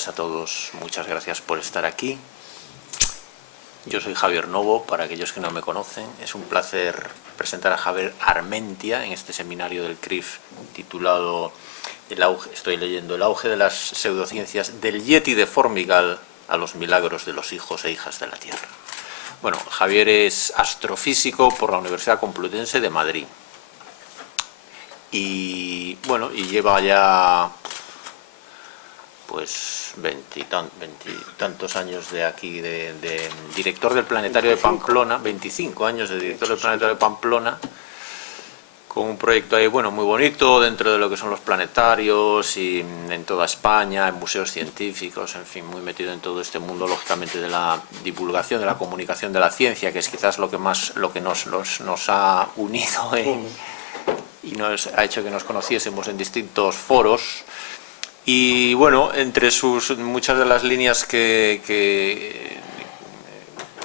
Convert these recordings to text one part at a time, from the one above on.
buenas a todos. Muchas gracias por estar aquí. Yo soy Javier Novo, para aquellos que no me conocen. Es un placer presentar a Javier Armentia en este seminario del CRIF titulado estoy leyendo El auge de las pseudociencias del Yeti de Formigal a los milagros de los hijos e hijas de la Tierra. Bueno, Javier es astrofísico por la Universidad Complutense de Madrid. Y bueno, y lleva ya pues veintitantos años de aquí de director del Planetario de Pamplona, 25 años de director del Planetario de Pamplona, con un proyecto ahí, bueno, muy bonito dentro de lo que son los planetarios y en toda España, en museos científicos, en fin, muy metido en todo este mundo, lógicamente, de la divulgación, de la comunicación de la ciencia, que es quizás lo que nos ha unido y nos ha hecho que nos conociésemos en distintos foros. Y bueno, entre muchas de las líneas que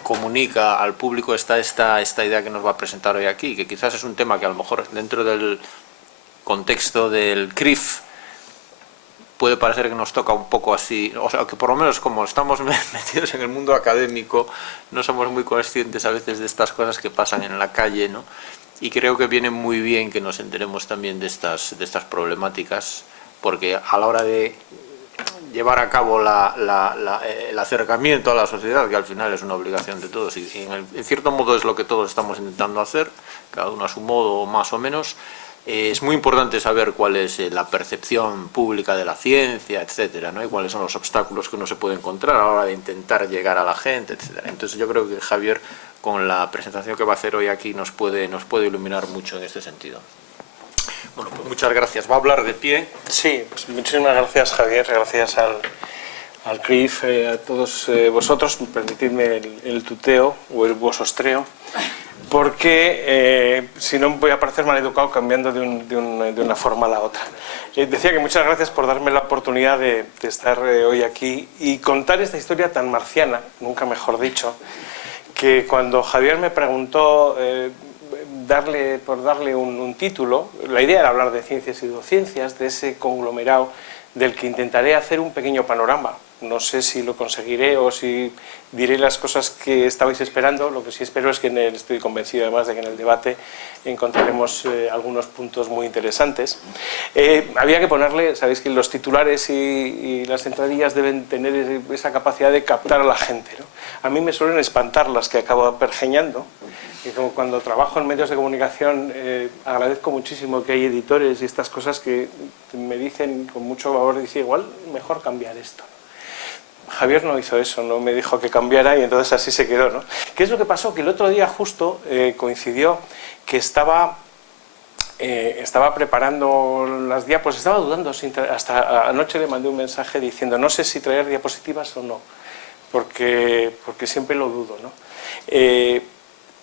comunica al público está esta idea que nos va a presentar hoy aquí, que quizás es un tema que a lo mejor dentro del contexto del CRIF puede parecer que nos toca un poco así, o sea, que por lo menos como estamos metidos en el mundo académico no somos muy conscientes a veces de estas cosas que pasan en la calle, ¿no? Y creo que viene muy bien que nos enteremos también de estas problemáticas, porque a la hora de llevar a cabo el acercamiento a la sociedad, que al final es una obligación de todos, y en cierto modo es lo que todos estamos intentando hacer, cada uno a su modo más o menos, es muy importante saber cuál es la percepción pública de la ciencia, etcétera, ¿no? Y cuáles son los obstáculos que uno se puede encontrar a la hora de intentar llegar a la gente, etcétera. Entonces yo creo que Javier, con la presentación que va a hacer hoy aquí, nos puede iluminar mucho en este sentido. Bueno, pues muchas gracias. ¿Va a hablar de pie? Sí, pues muchísimas gracias, Javier. Gracias al CRIF, a todos vosotros. Permitidme el tuteo o el vosostreo, porque si no voy a parecer maleducado cambiando de una forma a la otra. Decía que muchas gracias por darme la oportunidad de estar hoy aquí y contar esta historia tan marciana, nunca mejor dicho, que cuando Javier me preguntó por darle un título, la idea era hablar de ciencias y pseudociencias, de ese conglomerado del que intentaré hacer un pequeño panorama. No sé si lo conseguiré o si diré las cosas que estabais esperando. Lo que sí espero es que estoy convencido además de que en el debate encontraremos algunos puntos muy interesantes. Había que ponerle, sabéis que los titulares y las entradillas deben tener esa capacidad de captar a la gente, ¿no? A mí me suelen espantar las que acabo pergeñando. Y como cuando trabajo en medios de comunicación agradezco muchísimo que hay editores y estas cosas que me dicen con mucho valor, dice igual mejor cambiar esto. Javier no hizo eso, no me dijo que cambiara y entonces así se quedó, ¿no? ¿Qué es lo que pasó? Que el otro día justo coincidió que estaba preparando las diapositivas, estaba dudando, hasta anoche le mandé un mensaje diciendo no sé si traer diapositivas o no, porque siempre lo dudo, ¿no?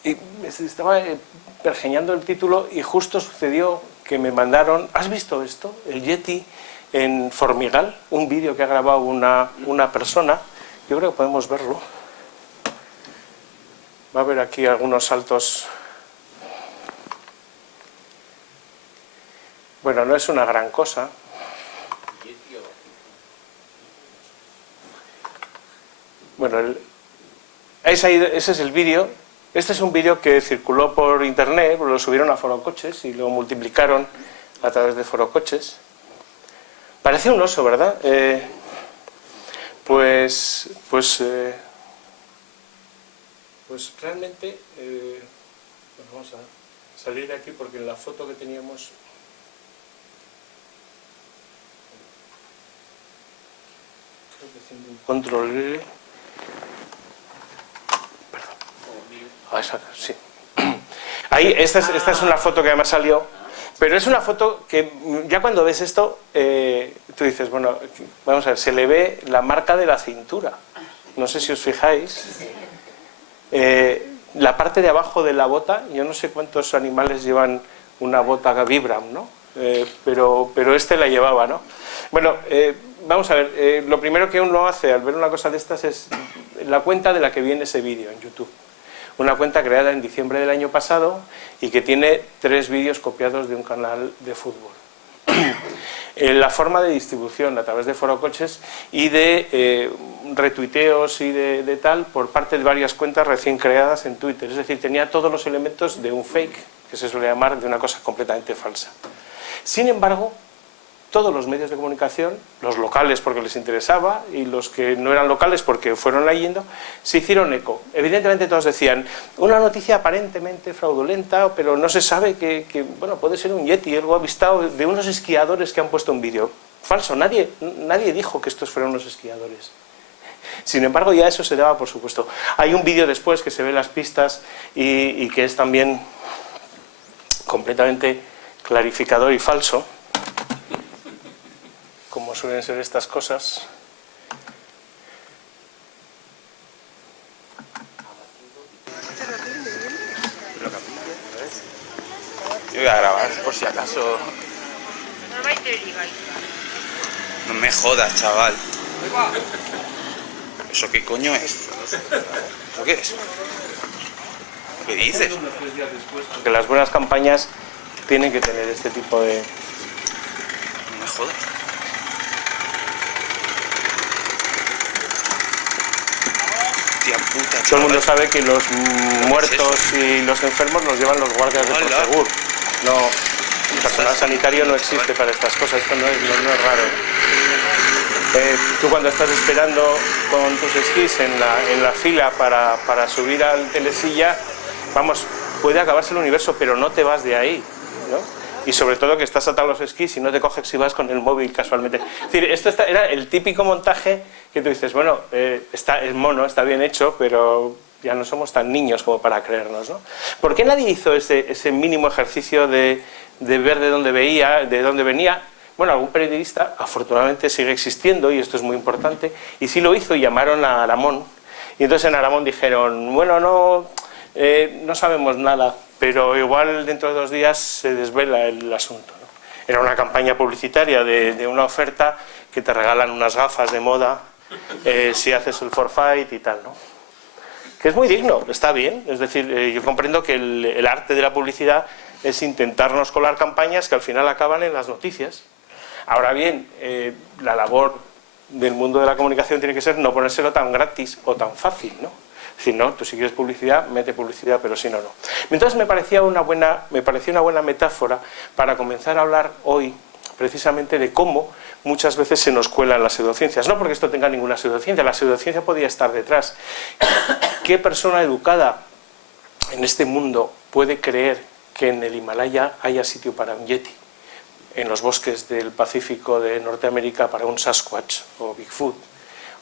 Y estaba pergeñando el título y justo sucedió que me mandaron, ¿has visto esto? El Yeti en Formigal, un vídeo que ha grabado una persona, yo creo que podemos verlo. Va a haber aquí algunos saltos. Bueno, no es una gran cosa. Bueno, ese es el vídeo. Este es un vídeo que circuló por internet, lo subieron a Forocoches y lo multiplicaron a través de Forocoches. Parece un oso, ¿verdad? Pues realmente, bueno, vamos a salir de aquí porque en la foto que teníamos... Creo que haciendo un control... Sí. Ahí, esta es una foto que además salió, pero es una foto que ya cuando ves esto, tú dices, bueno, vamos a ver, se le ve la marca de la cintura. No sé si os fijáis. La parte de abajo de la bota, yo no sé cuántos animales llevan una bota Vibram, ¿no? Pero este la llevaba, ¿no? Bueno, vamos a ver, lo primero que uno hace al ver una cosa de estas es la cuenta de la que viene ese vídeo en YouTube. Una cuenta creada en diciembre del año pasado y que tiene 3 vídeos copiados de un canal de fútbol. la forma de distribución a través de forocoches y de retuiteos y de tal por parte de varias cuentas recién creadas en Twitter. Es decir, tenía todos los elementos de un fake, que se suele llamar de una cosa completamente falsa. Sin embargo, todos los medios de comunicación, los locales porque les interesaba y los que no eran locales porque fueron leyendo, se hicieron eco. Evidentemente todos decían, una noticia aparentemente fraudulenta, pero no se sabe que bueno, puede ser un yeti, algo avistado de unos esquiadores que han puesto un vídeo. Falso, nadie dijo que estos fueran unos esquiadores. Sin embargo, ya eso se daba por supuesto. Hay un vídeo después que se ve las pistas y que es también completamente clarificador y falso, como suelen ser estas cosas. Yo voy a grabar por si acaso. No me jodas, chaval. ¿Eso qué coño es? ¿Eso qué es? ¿Qué dices? Porque las buenas campañas tienen que tener este tipo de... No me jodas. Hostia puta, chaval. Todo el mundo sabe que los muertos y los enfermos los llevan los guardias de Prosegur. No, el personal sanitario no existe para estas cosas, esto no es raro. Tú cuando estás esperando con tus esquís en la fila para subir al telesilla, vamos, puede acabarse el universo, pero no te vas de ahí, ¿no? Y sobre todo que estás atado a los esquís y no te coges si vas con el móvil casualmente. Es decir, esto era el típico montaje que tú dices, bueno, es mono, está bien hecho, pero ya no somos tan niños como para creernos, ¿no? ¿Por qué nadie hizo ese mínimo ejercicio de ver de dónde venía? Bueno, algún periodista, afortunadamente, sigue existiendo, y esto es muy importante, y sí lo hizo y llamaron a Aramón. Y entonces en Aramón dijeron, bueno, no sabemos nada, pero igual dentro de 2 días se desvela el asunto, ¿no? Era una campaña publicitaria de una oferta que te regalan unas gafas de moda si haces el forfait y tal, ¿no? Que es muy digno, está bien. Es decir, yo comprendo que el arte de la publicidad es intentarnos colar campañas que al final acaban en las noticias. Ahora bien, la labor del mundo de la comunicación tiene que ser no ponérselo tan gratis o tan fácil, ¿no? Si no, tú si quieres publicidad, mete publicidad, pero si no, no. Entonces me pareció una buena metáfora para comenzar a hablar hoy precisamente de cómo muchas veces se nos cuelan las pseudociencias. No porque esto tenga ninguna pseudociencia, la pseudociencia podría estar detrás. ¿Qué persona educada en este mundo puede creer que en el Himalaya haya sitio para un yeti? En los bosques del Pacífico de Norteamérica para un Sasquatch o Bigfoot,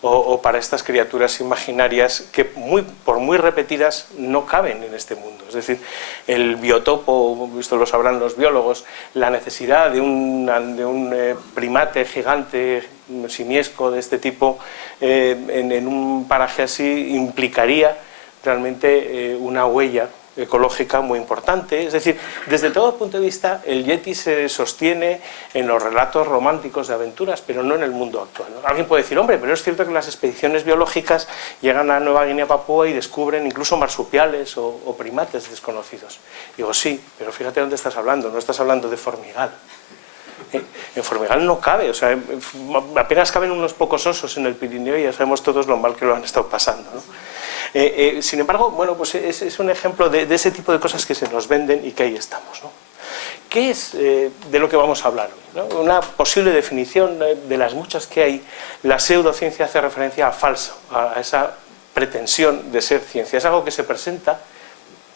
o para estas criaturas imaginarias que por muy repetidas no caben en este mundo. Es decir, el biotopo, esto lo sabrán los biólogos, la necesidad de un primate gigante simiesco de este tipo en un paraje así implicaría realmente una huella ecológica muy importante. Es decir, desde todo punto de vista, el yeti se sostiene en los relatos románticos de aventuras, pero no en el mundo actual, ¿no? Alguien puede decir, hombre, pero es cierto que las expediciones biológicas llegan a Nueva Guinea, Papúa y descubren incluso marsupiales o primates desconocidos. Digo, sí, pero fíjate dónde estás hablando, no estás hablando de Formigal. En Formigal no cabe, o sea, apenas caben unos pocos osos en el Pirineo y ya sabemos todos lo mal que lo han estado pasando, ¿no? Sin embargo, bueno, pues es un ejemplo de ese tipo de cosas que se nos venden y que ahí estamos, ¿no? ¿Qué es de lo que vamos a hablar hoy, ¿no? Una posible definición de las muchas que hay. La pseudociencia hace referencia a falso, a esa pretensión de ser ciencia. Es algo que se presenta,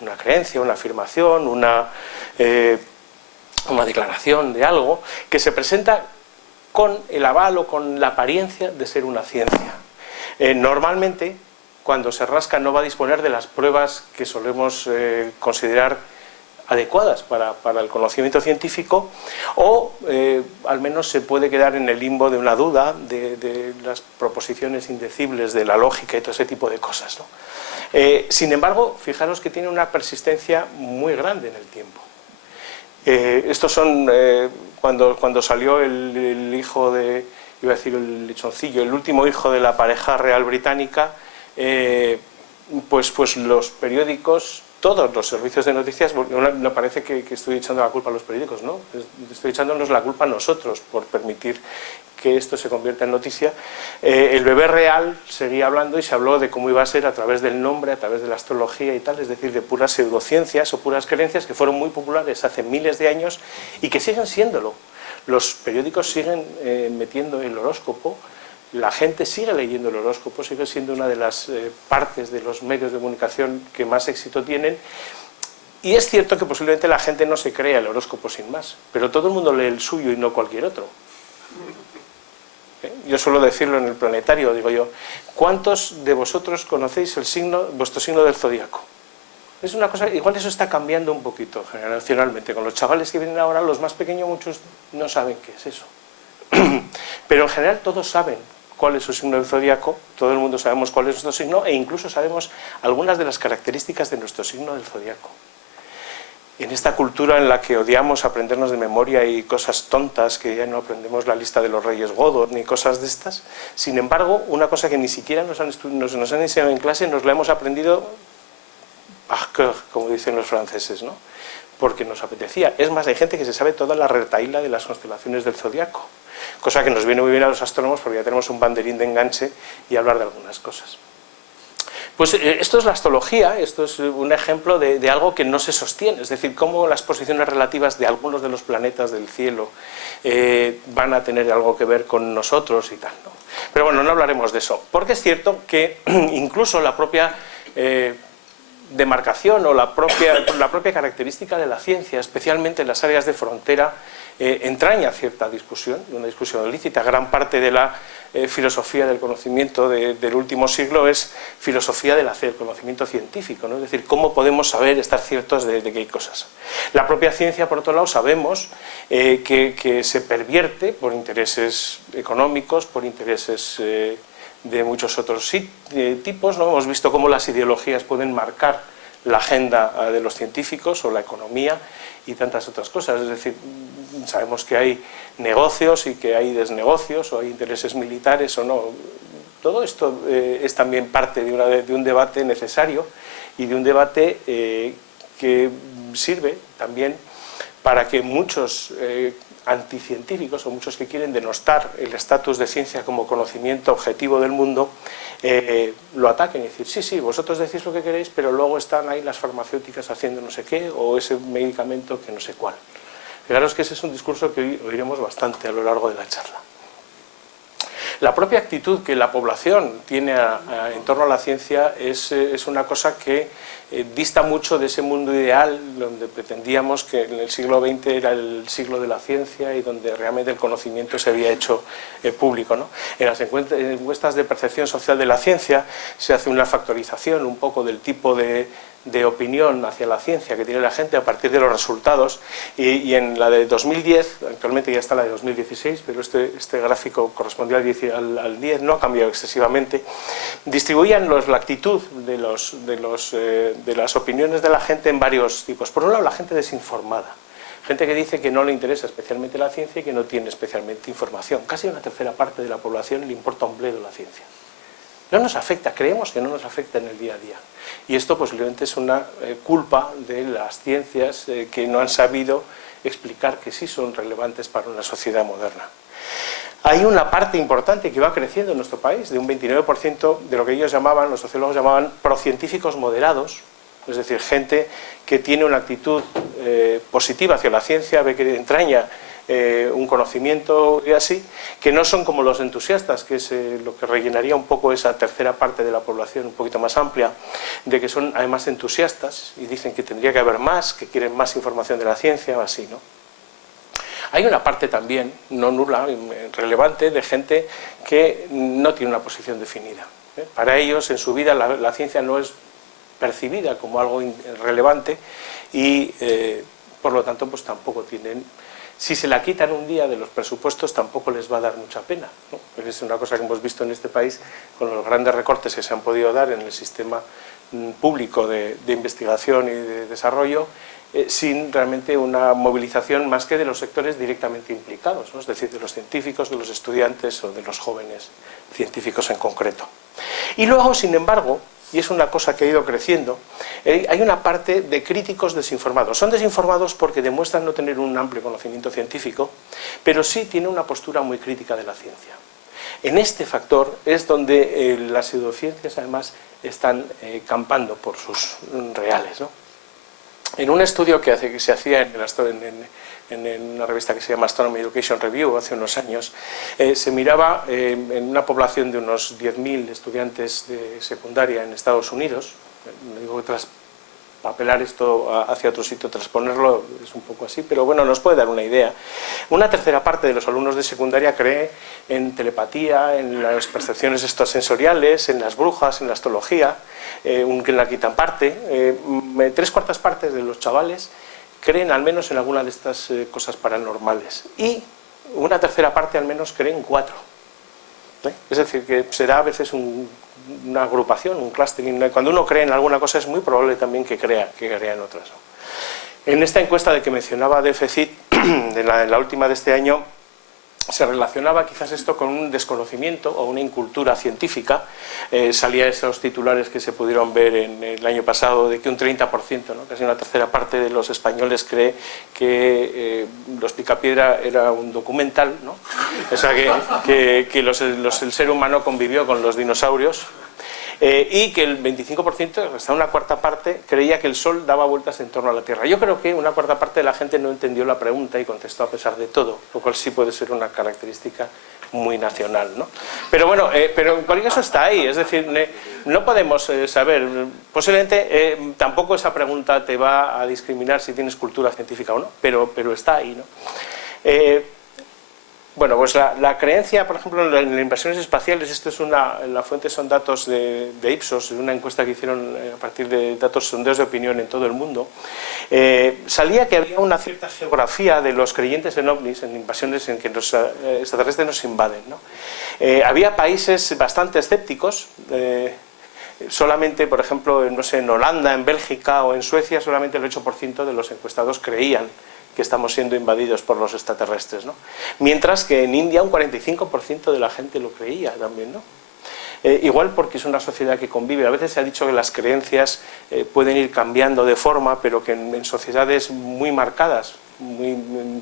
una creencia, una afirmación, una declaración de algo, que se presenta con el aval o con la apariencia de ser una ciencia. Normalmente, cuando se rasca, no va a disponer de las pruebas que solemos considerar adecuadas para el conocimiento científico, o al menos se puede quedar en el limbo de una duda, de las proposiciones indecibles de la lógica y todo ese tipo de cosas, ¿no? Sin embargo, fijaros que tiene una persistencia muy grande en el tiempo. Estos son cuando salió el hijo de, iba a decir el lechoncillo, el último hijo de la pareja real británica, pues los periódicos, todos los servicios de noticias, porque no parece que estoy echando la culpa a los periódicos, ¿no? Estoy echándonos la culpa a nosotros por permitir que esto se convierta en noticia. El bebé real seguía hablando y se habló de cómo iba a ser a través del nombre, a través de la astrología y tal, es decir, de puras pseudociencias o puras creencias que fueron muy populares hace miles de años y que siguen siéndolo. Los periódicos siguen metiendo el horóscopo, la gente sigue leyendo el horóscopo, sigue siendo una de las partes de los medios de comunicación que más éxito tienen. Y es cierto que posiblemente la gente no se crea el horóscopo sin más, pero todo el mundo lee el suyo y no cualquier otro. Yo suelo decirlo en el planetario, digo yo, ¿cuántos de vosotros conocéis vuestro signo del zodíaco? Es una cosa, igual eso está cambiando un poquito generacionalmente. Con los chavales que vienen ahora, los más pequeños, muchos no saben qué es eso. Pero en general todos saben cuál es su signo del zodíaco, todo el mundo sabemos cuál es nuestro signo e incluso sabemos algunas de las características de nuestro signo del zodíaco. En esta cultura en la que odiamos aprendernos de memoria y cosas tontas, que ya no aprendemos la lista de los reyes Godot ni cosas de estas, sin embargo, una cosa que ni siquiera nos han enseñado en clase, nos la hemos aprendido par cœur, como dicen los franceses, ¿no? Porque nos apetecía. Es más, hay gente que se sabe toda la retahíla de las constelaciones del zodiaco, cosa que nos viene muy bien a los astrónomos porque ya tenemos un banderín de enganche y hablar de algunas cosas. Pues esto es la astrología, esto es un ejemplo de algo que no se sostiene, es decir, cómo las posiciones relativas de algunos de los planetas del cielo van a tener algo que ver con nosotros y tal, ¿no? Pero bueno, no hablaremos de eso, porque es cierto que incluso la propia demarcación o la propia característica de la ciencia, especialmente en las áreas de frontera, entraña cierta discusión, una discusión lícita. Gran parte de la filosofía del conocimiento del último siglo es filosofía del conocimiento científico, ¿no? Es decir, cómo podemos saber, estar ciertos de qué hay cosas. La propia ciencia, por otro lado, sabemos que se pervierte por intereses económicos, por intereses de muchos otros tipos, ¿no? Hemos visto cómo las ideologías pueden marcar la agenda de los científicos o la economía y tantas otras cosas. Es decir, sabemos que hay negocios y que hay desnegocios o hay intereses militares o no. Todo esto es también parte de un debate necesario y de un debate que sirve también para que muchos anticientíficos o muchos que quieren denostar el estatus de ciencia como conocimiento objetivo del mundo lo ataquen y decir, sí, vosotros decís lo que queréis, pero luego están ahí las farmacéuticas haciendo no sé qué o ese medicamento que no sé cuál. Fijaros que ese es un discurso que oiremos bastante a lo largo de la charla. La propia actitud que la población tiene en torno a la ciencia es una cosa que dista mucho de ese mundo ideal donde pretendíamos que en el siglo XX era el siglo de la ciencia y donde realmente el conocimiento se había hecho público, ¿no? En las encuestas de percepción social de la ciencia se hace una factorización un poco del tipo de opinión hacia la ciencia que tiene la gente a partir de los resultados y en la de 2010, actualmente ya está la de 2016, pero este gráfico correspondía al 10, no ha cambiado excesivamente, distribuían la actitud de las opiniones de la gente en varios tipos. Por un lado, la gente desinformada, gente que dice que no le interesa especialmente la ciencia y que no tiene especialmente información. Casi una tercera parte de la población le importa un bledo la ciencia. No nos afecta, creemos que no nos afecta en el día a día. Y esto posiblemente es una culpa de las ciencias que no han sabido explicar que sí son relevantes para una sociedad moderna. Hay una parte importante que va creciendo en nuestro país, de un 29% de lo que ellos llamaban, los sociólogos llamaban procientíficos moderados, es decir, gente que tiene una actitud positiva hacia la ciencia, ve que entraña un conocimiento y así, que no son como los entusiastas, que es lo que rellenaría un poco esa tercera parte de la población un poquito más amplia, de que son además entusiastas y dicen que tendría que haber más, que quieren más información de la ciencia o así, ¿no? Hay una parte también, no nula, relevante, de gente que no tiene una posición definida. Para ellos, en su vida, la ciencia no es percibida como algo relevante y, por lo tanto, pues tampoco tienen... Si se la quitan un día de los presupuestos tampoco les va a dar mucha pena, ¿no? Es una cosa que hemos visto en este país con los grandes recortes que se han podido dar en el sistema público de investigación y de desarrollo sin realmente una movilización más que de los sectores directamente implicados, ¿no? Es decir, de los científicos, de los estudiantes o de los jóvenes científicos en concreto. Y luego, sin embargo, y es una cosa que ha ido creciendo, hay una parte de críticos desinformados. Son desinformados porque demuestran no tener un amplio conocimiento científico, pero sí tienen una postura muy crítica de la ciencia. En este factor es donde las pseudociencias además están campando por sus reales, ¿no? En un estudio que se hacía en una revista que se llama Astronomy Education Review hace unos años, se miraba en una población de unos 10.000 estudiantes de secundaria en Estados Unidos. No digo que traspapelar esto hacia otro sitio, transponerlo es un poco así, pero bueno, nos puede dar una idea. Una tercera parte de los alumnos de secundaria cree en telepatía, en las percepciones extrasensoriales, en las brujas, en la astrología, en la quinta parte. 3/4 partes de los chavales creen al menos en alguna de estas cosas paranormales, y una tercera parte al menos creen 4. Es decir, que será a veces una agrupación, un clustering. Cuando uno cree en alguna cosa es muy probable también que crea en otras, ¿no? En esta encuesta de que mencionaba de FECIT, en la última de este año, se relacionaba quizás esto con un desconocimiento o una incultura científica. Salía esos titulares que se pudieron ver en el año pasado de que un 30%, ¿no? Casi una tercera parte de los españoles cree que Los Picapiedra era un documental, ¿no? O sea, que el ser humano convivió con los dinosaurios. Y que el 25%, hasta una cuarta parte, creía que el Sol daba vueltas en torno a la Tierra. Yo creo que una cuarta parte de la gente no entendió la pregunta y contestó a pesar de todo, lo cual sí puede ser una característica muy nacional, ¿no? Pero bueno, pero en cualquier caso está ahí, es decir, no podemos saber, posiblemente tampoco esa pregunta te va a discriminar si tienes cultura científica o no, pero está ahí, ¿no? Bueno, pues la creencia, por ejemplo, en las inversiones espaciales, la fuente son datos de Ipsos, de una encuesta que hicieron a partir de datos sondeos de opinión en todo el mundo. Salía que había una cierta geografía de los creyentes en ovnis, en invasiones en que los extraterrestres nos invaden, ¿no? Había países bastante escépticos. Solamente, por ejemplo, no sé, en Holanda, en Bélgica o en Suecia, solamente el 8% de los encuestados creían que estamos siendo invadidos por los extraterrestres, ¿no? Mientras que en India un 45% de la gente lo creía también, ¿no? Igual porque es una sociedad que convive. A veces se ha dicho que las creencias pueden ir cambiando de forma, pero que en sociedades muy marcadas,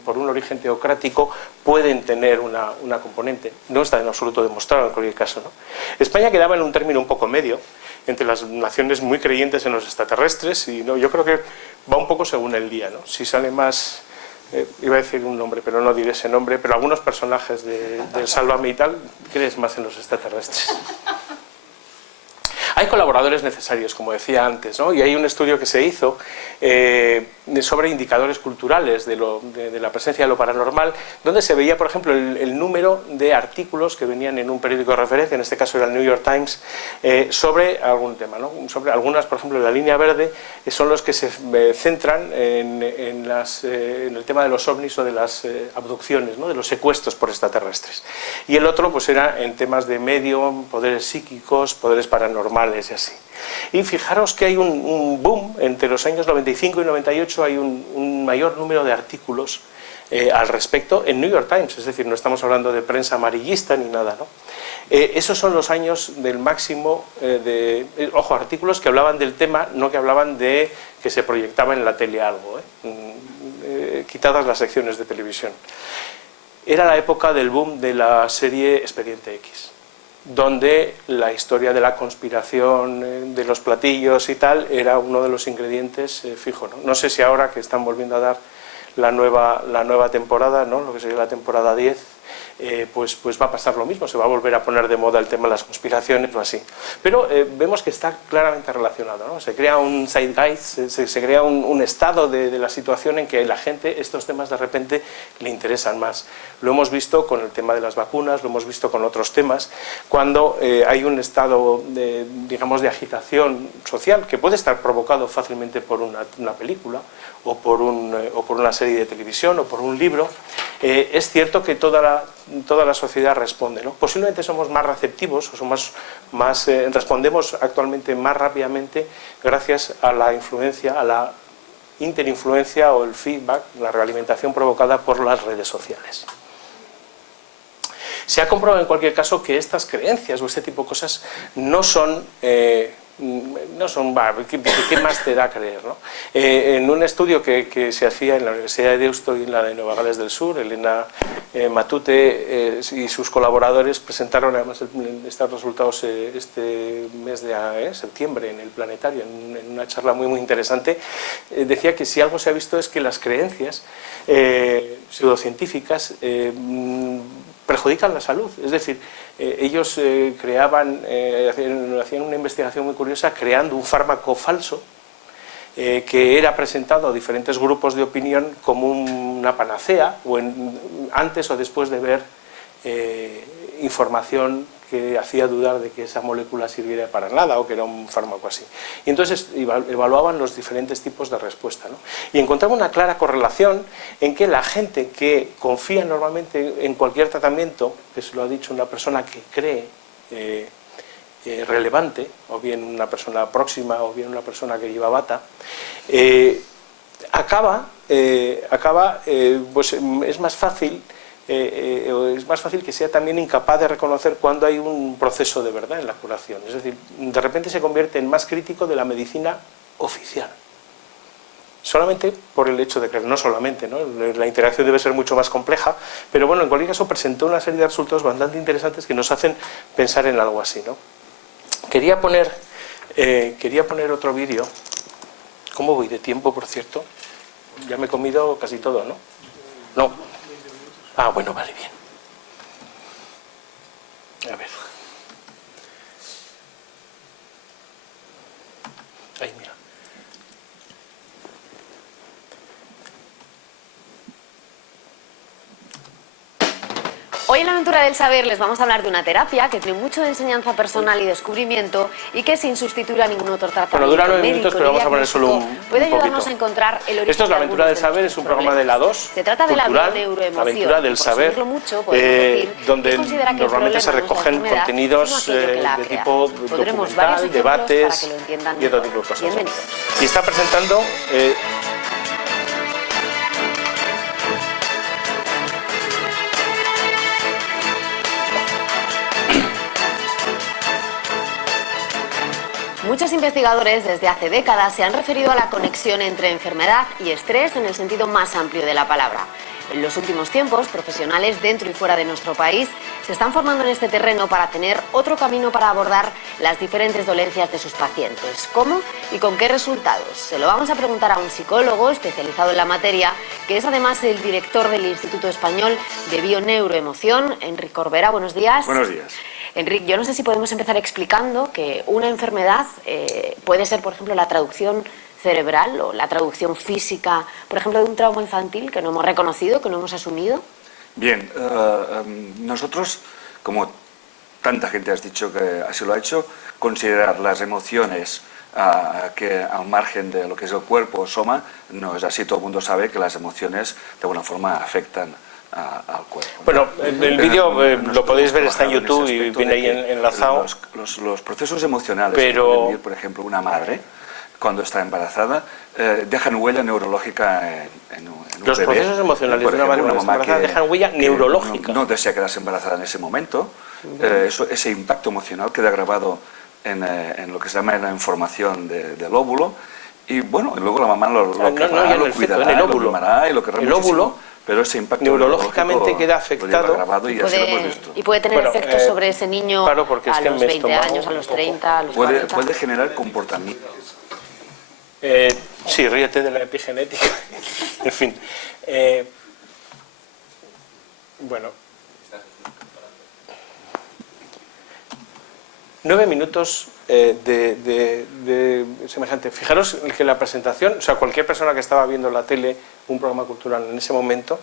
por un origen teocrático, pueden tener una componente. No está en absoluto demostrado en cualquier caso, ¿no? España quedaba en un término un poco medio, entre las naciones muy creyentes en los extraterrestres, y no, yo creo que va un poco según el día, ¿no? Si sale más, iba a decir un nombre, pero no diré ese nombre, pero algunos personajes del Sálvame y tal, crees más en los extraterrestres. Hay colaboradores necesarios, como decía antes, ¿no? Y hay un estudio que se hizo sobre indicadores culturales de la presencia de lo paranormal, donde se veía, por ejemplo, el número de artículos que venían en un periódico de referencia, en este caso era el New York Times, sobre algún tema, ¿no? Sobre algunas, por ejemplo, la línea verde, son los que se centran en el tema de los ovnis o de las abducciones, ¿no? De los secuestros por extraterrestres. Y el otro pues era en temas de medium, poderes psíquicos, poderes paranormales y así. Y fijaros que hay un boom entre los años 95 y 98, hay un mayor número de artículos al respecto en New York Times, es decir, no estamos hablando de prensa amarillista ni nada, ¿no? Esos son los años del máximo ojo, artículos que hablaban del tema, no que hablaban de que se proyectaba en la tele algo, quitadas las secciones de televisión. Era la época del boom de la serie Expediente X, donde la historia de la conspiración, de los platillos y tal, era uno de los ingredientes fijo, ¿no? No sé si ahora que están volviendo a dar la nueva temporada, ¿no? Lo que sería la temporada 10, pues va a pasar lo mismo, se va a volver a poner de moda el tema de las conspiraciones o así. Pero vemos que está claramente relacionado, ¿no? Se crea un zeitgeist, se crea un estado de la situación en que la gente, estos temas de repente le interesan más. Lo hemos visto con el tema de las vacunas, lo hemos visto con otros temas, cuando hay un estado, digamos, de agitación social que puede estar provocado fácilmente por una película o por una serie de televisión o por un libro. Es cierto que toda la sociedad responde, ¿no? Posiblemente somos más receptivos o somos respondemos actualmente más rápidamente gracias a la influencia, a la interinfluencia o el feedback, la realimentación provocada por las redes sociales. Se ha comprobado en cualquier caso que estas creencias o este tipo de cosas no son no son, ¿qué más te da creer, ¿no? En un estudio que se hacía en la Universidad de Deusto y en la de Nueva Gales del Sur, Elena Matute y sus colaboradores presentaron además estos resultados este mes de septiembre en el Planetario, en una charla muy interesante. Decía que si algo se ha visto es que las creencias pseudocientíficas perjudican la salud, es decir, ellos hacían una investigación muy curiosa creando un fármaco falso que era presentado a diferentes grupos de opinión como una panacea antes o después de ver información que hacía dudar de que esa molécula sirviera para nada o que era un fármaco así. Y entonces evaluaban los diferentes tipos de respuesta, ¿no? Y encontraban una clara correlación en que la gente que confía normalmente en cualquier tratamiento, que se lo ha dicho una persona que cree relevante, o bien una persona próxima o bien una persona que lleva bata, pues es más fácil que sea también incapaz de reconocer cuando hay un proceso de verdad en la curación. Es decir, de repente se convierte en más crítico de la medicina oficial. Solamente por el hecho de creer, no solamente, ¿no? La interacción debe ser mucho más compleja, pero bueno, en cualquier caso presentó una serie de resultados bastante interesantes que nos hacen pensar en algo así, ¿no? Quería poner otro vídeo. ¿Cómo voy de tiempo, por cierto? Ya me he comido casi todo, ¿no? No. Ah, bueno, vale, bien. A ver. Ahí, mira. Hoy en la aventura del saber les vamos a hablar de una terapia que tiene mucho de enseñanza personal y descubrimiento y que sin sustituir a ningún otro tratamiento bueno, dura 9 minutos, pero vamos a poner diagnóstico, solo un puede ayudarnos poquito. a encontrar el origen. Esto es La aventura del saber, es un programa de la 2, Se trata de cultural, la neuroemoción. La aventura del saber, Mucho, decir, donde considera que normalmente se recogen contenidos de tipo documental, debates y otro tipo de cosas. Bienvenidos. Y está presentando... Muchos investigadores desde hace décadas se han referido a la conexión entre enfermedad y estrés en el sentido más amplio de la palabra. En los últimos tiempos, profesionales dentro y fuera de nuestro país se están formando en este terreno para tener otro camino para abordar las diferentes dolencias de sus pacientes. ¿Cómo y con qué resultados? Se lo vamos a preguntar a un psicólogo especializado en la materia, que es además el director del Instituto Español de Bioneuroemoción, Enric Corbera. Buenos días. Buenos días. Enric, yo no sé si podemos empezar explicando que una enfermedad puede ser, por ejemplo, la traducción cerebral o la traducción física, por ejemplo, de un trauma infantil que no hemos reconocido, que no hemos asumido. Bien, nosotros, como tanta gente has dicho que así lo ha hecho, considerar las emociones que al margen de lo que es el cuerpo o soma, no es así. Todo el mundo sabe que las emociones de alguna forma afectan al cuerpo. Bueno, el vídeo lo podéis ver, está en YouTube y viene ahí enlazado. Los procesos emocionales, pero... que pueden vivir, por ejemplo, una madre cuando está embarazada, dejan huella neurológica en un Los bebé. procesos emocionales Por de una madre ejemplo, cuando está embarazada dejan huella neurológica. No desea quedarse embarazada en ese momento. Ese impacto emocional queda grabado en lo que se llama la información del óvulo. Y bueno, y luego la mamá lo querrá, lo cuidará, lo mimará y lo querrá muchísimo. Pero ese impacto neurológicamente queda afectado y puede tener efectos sobre ese niño claro, a los 20 años, a los 30, a los 40. Puede generar comportamientos. Sí, ríete de la epigenética. En fin. Bueno. 9 minutos de semejante. Fijaros que la presentación, o sea, cualquier persona que estaba viendo la tele, un programa cultural en ese momento,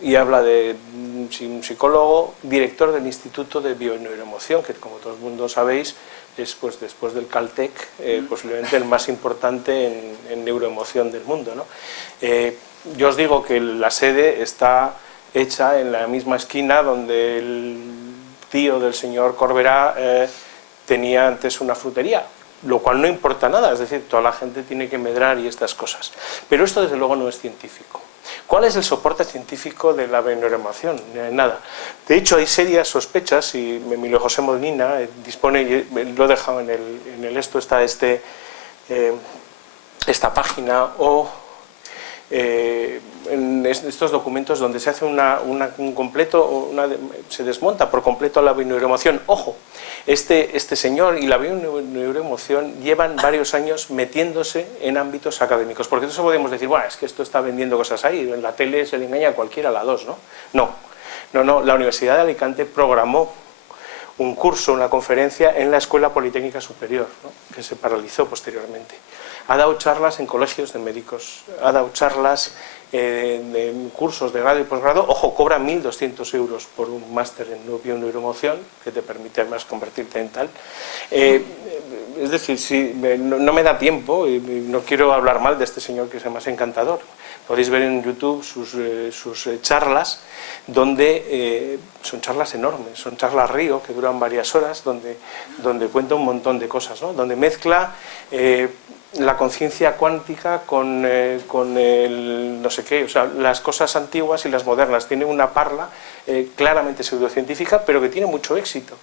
y habla de un psicólogo, director del Instituto de Bioneuroemoción, que como todo el mundo sabéis, es pues, después del Caltech, posiblemente el más importante en neuroemoción del mundo, ¿no? Yo os digo que la sede está hecha en la misma esquina donde el tío del señor Corbera tenía antes una frutería, lo cual no importa nada, es decir, toda la gente tiene que medrar y estas cosas. Pero esto desde luego no es científico. ¿Cuál es el soporte científico de la neuroemoción? Nada. De hecho, hay serias sospechas, y Emilio José Molina dispone, lo he dejado en el esto, está esta página, o en estos documentos donde se hace se desmonta por completo la neuroemoción. Ojo, este señor y la neuroemoción llevan varios años metiéndose en ámbitos académicos, porque entonces podemos decir, bueno, es que esto está vendiendo cosas ahí, en la tele se le engaña a cualquiera a la 2, ¿no? No, la Universidad de Alicante programó un curso, una conferencia en la Escuela Politécnica Superior, ¿no?, que se paralizó posteriormente. Ha dado charlas en colegios de médicos, ha dado charlas en cursos de grado y posgrado. Ojo, cobra 1.200 euros por un máster en bioneuroemoción, que te permite además convertirte en tal. Es decir, si no me da tiempo, y no quiero hablar mal de este señor, que es además encantador. Podéis ver en YouTube sus charlas, donde son charlas enormes, son charlas río, que duran varias horas, donde cuenta un montón de cosas, ¿no? Donde mezcla la conciencia cuántica con el no sé qué, o sea, las cosas antiguas y las modernas. Tiene una parla claramente pseudocientífica, pero que tiene mucho éxito.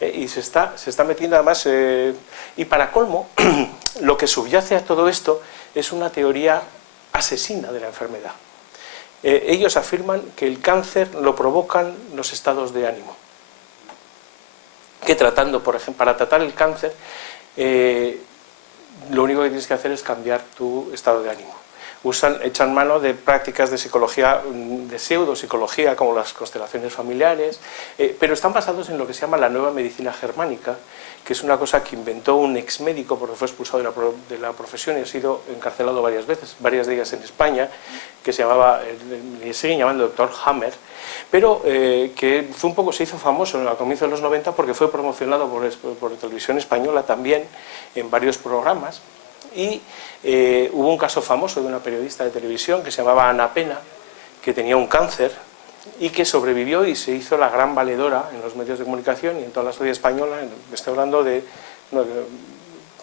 Y se está metiendo además, y para colmo, lo que subyace a todo esto es una teoría asesina de la enfermedad. Ellos afirman que el cáncer lo provocan los estados de ánimo. Que tratando, por ejemplo, para tratar el cáncer, lo único que tienes que hacer es cambiar tu estado de ánimo. Echan mano de prácticas de psicología, de pseudopsicología, como las constelaciones familiares, pero están basados en lo que se llama la nueva medicina germánica, que es una cosa que inventó un ex médico porque fue expulsado de la profesión y ha sido encarcelado varias veces, varias de ellas en España, que se llamaba, le siguen llamando Dr. Hammer, pero que se hizo famoso a comienzos de los 90 porque fue promocionado por Televisión Española también en varios programas. Y hubo un caso famoso de una periodista de televisión que se llamaba Ana Pena, que tenía un cáncer y que sobrevivió y se hizo la gran valedora en los medios de comunicación y en toda la sociedad española. Estoy hablando de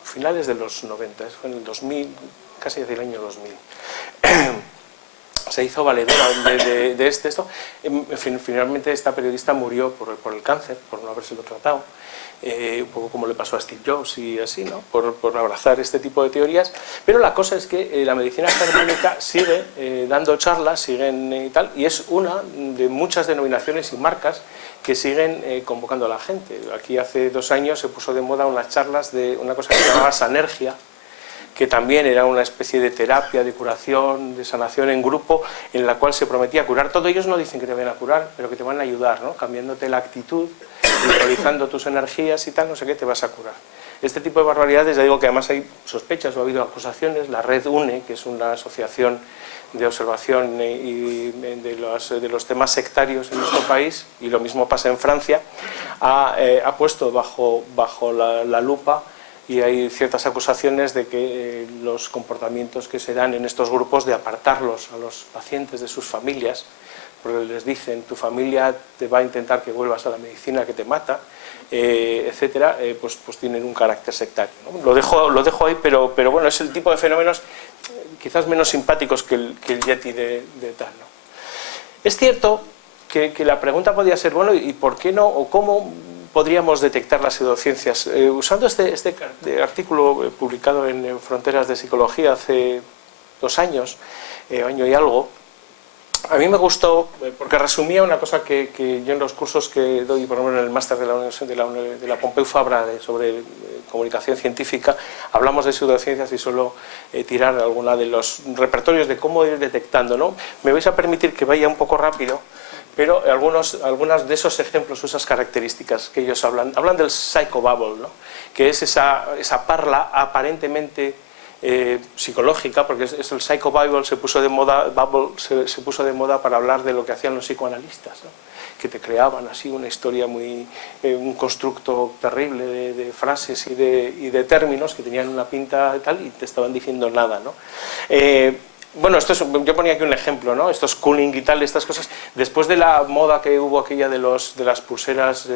finales de los 90, fue en el 2000, casi desde el año 2000. Se hizo valedora de esto. Finalmente esta periodista murió por el cáncer, por no habérselo tratado. Un poco como le pasó a Steve Jobs y así, ¿no?, por abrazar este tipo de teorías. Pero la cosa es que la medicina germánica sigue dando charlas, siguen y tal, y es una de muchas denominaciones y marcas que siguen convocando a la gente. Aquí hace 2 años se puso de moda unas charlas de una cosa que se llamaba Sanergia, que también era una especie de terapia, de curación, de sanación en grupo, en la cual se prometía curar. Todos ellos no dicen que te van a curar, pero que te van a ayudar, ¿no?, cambiándote la actitud, visualizando tus energías y tal, no sé qué, te vas a curar. Este tipo de barbaridades, ya digo que además hay sospechas o ha habido acusaciones. La Red UNE, que es una asociación de observación de los temas sectarios en nuestro país, y lo mismo pasa en Francia, ha puesto bajo la lupa, y hay ciertas acusaciones de que los comportamientos que se dan en estos grupos de apartarlos a los pacientes de sus familias, porque les dicen, tu familia te va a intentar que vuelvas a la medicina que te mata, etcétera, pues tienen un carácter sectario, ¿no? Lo dejo ahí, pero bueno, es el tipo de fenómenos quizás menos simpáticos que el Yeti de tal, ¿no? Es cierto que la pregunta podría ser, bueno, ¿y por qué no, o cómo podríamos detectar las pseudociencias? Usando este artículo publicado en Fronteras de Psicología hace 2 años, año y algo, a mí me gustó porque resumía una cosa que yo en los cursos que doy, por ejemplo en el máster de la Pompeu Fabra sobre comunicación científica, hablamos de pseudociencias y suelo tirar alguna de los repertorios de cómo ir detectando, ¿no? Me vais a permitir que vaya un poco rápido, pero algunos de esos ejemplos, esas características que ellos hablan del psychobubble, ¿no?, que es esa parla aparentemente psicológica, porque el psychobubble se puso de moda para hablar de lo que hacían los psicoanalistas, ¿no?, que te creaban así una historia un constructo terrible de frases y de términos que tenían una pinta y tal, y te estaban diciendo nada, ¿no? Bueno, yo ponía aquí un ejemplo, ¿no? Estos cooling y tal, estas cosas. Después de la moda que hubo aquella de las pulseras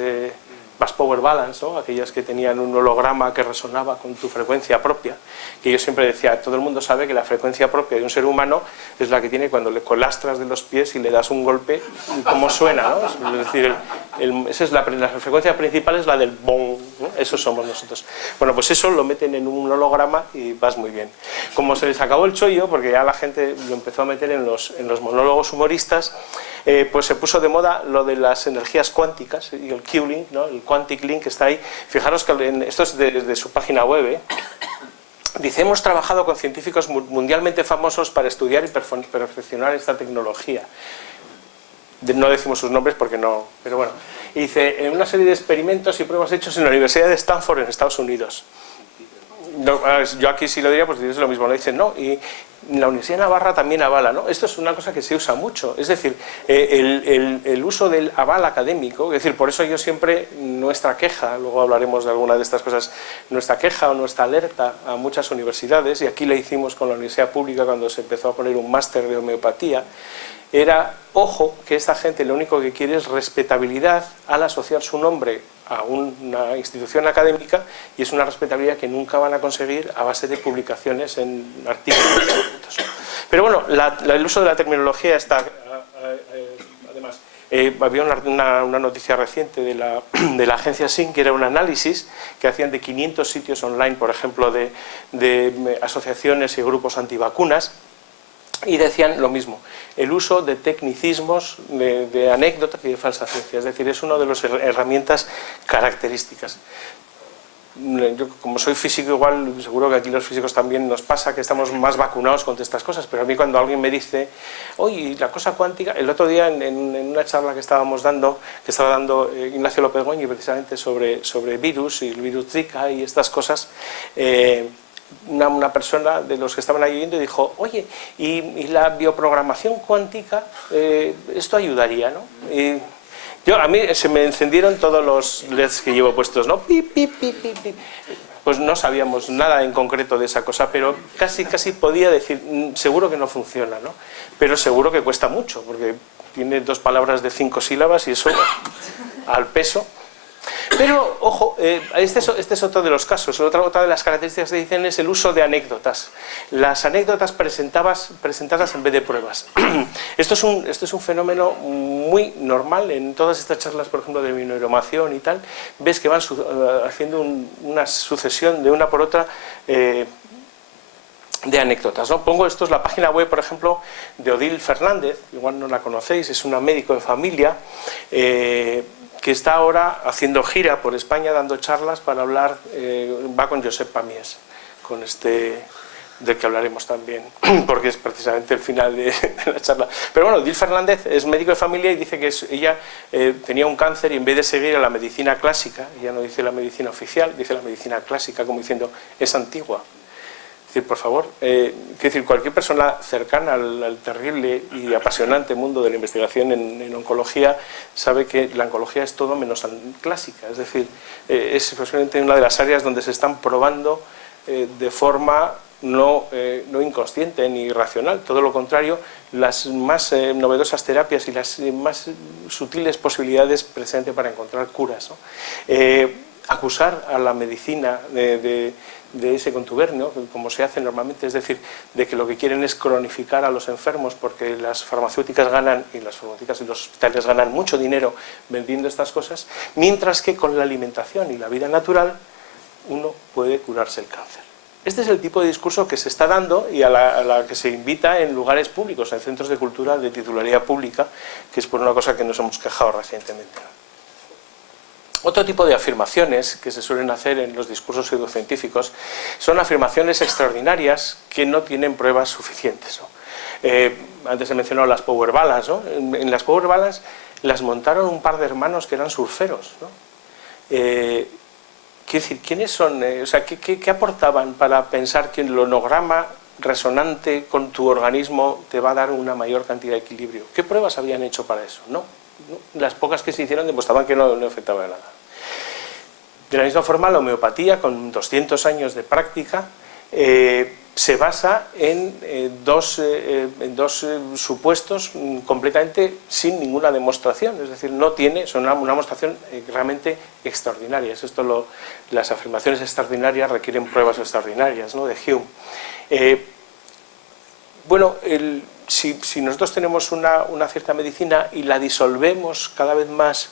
las Power Balance, ¿no? Aquellas que tenían un holograma que resonaba con tu frecuencia propia, que yo siempre decía, todo el mundo sabe que la frecuencia propia de un ser humano es la que tiene cuando le colastras de los pies y le das un golpe, cómo suena, ¿no? Es decir, esa es la frecuencia principal, es la del bong, ¿no? Eso somos nosotros. Bueno, pues eso lo meten en un holograma y vas muy bien. Como se les acabó el chollo, porque ya la gente lo empezó a meter en los monólogos humoristas, pues se puso de moda lo de las energías cuánticas y el Q-Link, ¿no? El Quantic Link está ahí. Fijaros que esto es de su página web, Dice, hemos trabajado con científicos mundialmente famosos para estudiar y perfeccionar esta tecnología. No decimos sus nombres porque no, pero bueno. Y dice, en una serie de experimentos y pruebas hechos en la Universidad de Stanford en Estados Unidos. No, yo aquí sí lo diría, pues es lo mismo, lo dicen, ¿no? Y la Universidad de Navarra también avala, ¿no? Esto es una cosa que se usa mucho, es decir, el uso del aval académico, es decir, por eso yo siempre, nuestra queja, luego hablaremos de alguna de estas cosas, nuestra queja o nuestra alerta a muchas universidades, y aquí la hicimos con la Universidad Pública cuando se empezó a poner un máster de homeopatía, era, ojo, que esta gente lo único que quiere es respetabilidad al asociar su nombre a una institución académica, y es una respetabilidad que nunca van a conseguir a base de publicaciones en artículos. Pero bueno, el uso de la terminología está, además, había una noticia reciente de la agencia SIN, que era un análisis que hacían de 500 sitios online, por ejemplo, de asociaciones y grupos antivacunas, y decían lo mismo, el uso de tecnicismos, de anécdotas y de falsa ciencia, es decir, es una de las herramientas características. Yo, como soy físico, igual, seguro que aquí los físicos también nos pasa que estamos más vacunados contra estas cosas, pero a mí cuando alguien me dice, oye, la cosa cuántica, el otro día en una charla que estaba dando Ignacio López Goñi, precisamente sobre virus y el virus Zika y estas cosas, una persona de los que estaban ahí viendo dijo, oye, y la bioprogramación cuántica, esto ayudaría, ¿no? Y a mí se me encendieron todos los LEDs que llevo puestos, ¿no? Pip, pip, pip, pip, pip. Pues no sabíamos nada en concreto de esa cosa, pero casi podía decir, seguro que no funciona, ¿no? Pero seguro que cuesta mucho, porque tiene 2 palabras de 5 sílabas y eso al peso. Pero, ojo, este es otro de los casos. Otra de las características que dicen es el uso de anécdotas. Las anécdotas presentadas en vez de pruebas. Esto es un fenómeno muy normal en todas estas charlas, por ejemplo, de neuromación y tal. Ves que van haciendo una sucesión de una por otra de anécdotas, ¿no? Pongo esto, es la página web, por ejemplo, de Odile Fernández, igual no la conocéis, es una médico de familia, que está ahora haciendo gira por España dando charlas para hablar, va con Josep Pamiés, con del que hablaremos también, porque es precisamente el final de la charla. Pero bueno, Odile Fernández es médico de familia y dice que ella tenía un cáncer y en vez de seguir a la medicina clásica, ella no dice la medicina oficial, dice la medicina clásica, como diciendo, es antigua. Es decir, por favor, cualquier persona cercana al terrible y apasionante mundo de la investigación en oncología sabe que la oncología es todo menos clásica, es decir, es posiblemente una de las áreas donde se están probando de forma no inconsciente ni irracional, todo lo contrario, las más novedosas terapias y las más sutiles posibilidades precisamente para encontrar curas, ¿no? Acusar a la medicina de ese contubernio, como se hace normalmente, es decir, de que lo que quieren es cronificar a los enfermos porque las farmacéuticas ganan, y las farmacéuticas y los hospitales ganan mucho dinero vendiendo estas cosas, mientras que con la alimentación y la vida natural uno puede curarse el cáncer. Este es el tipo de discurso que se está dando y a la que se invita en lugares públicos, en centros de cultura de titularidad pública, que es por una cosa que nos hemos quejado recientemente. Otro tipo de afirmaciones que se suelen hacer en los discursos pseudocientíficos son afirmaciones extraordinarias que no tienen pruebas suficientes, ¿no? Antes he mencionado las Power Balance, ¿no? En las Power Balance las montaron un par de hermanos que eran surferos, ¿no? Quiero decir, ¿quiénes son? ¿Qué aportaban para pensar que el onograma resonante con tu organismo te va a dar una mayor cantidad de equilibrio? ¿Qué pruebas habían hecho para eso? No. Las pocas que se hicieron demostraban que no afectaba nada. De la misma forma, la homeopatía, con 200 años de práctica, se basa en dos supuestos completamente sin ninguna demostración, es decir, son una demostración realmente extraordinaria. Las afirmaciones extraordinarias requieren pruebas extraordinarias, ¿no?, de Hume. Bueno, si nosotros tenemos una cierta medicina y la disolvemos cada vez más,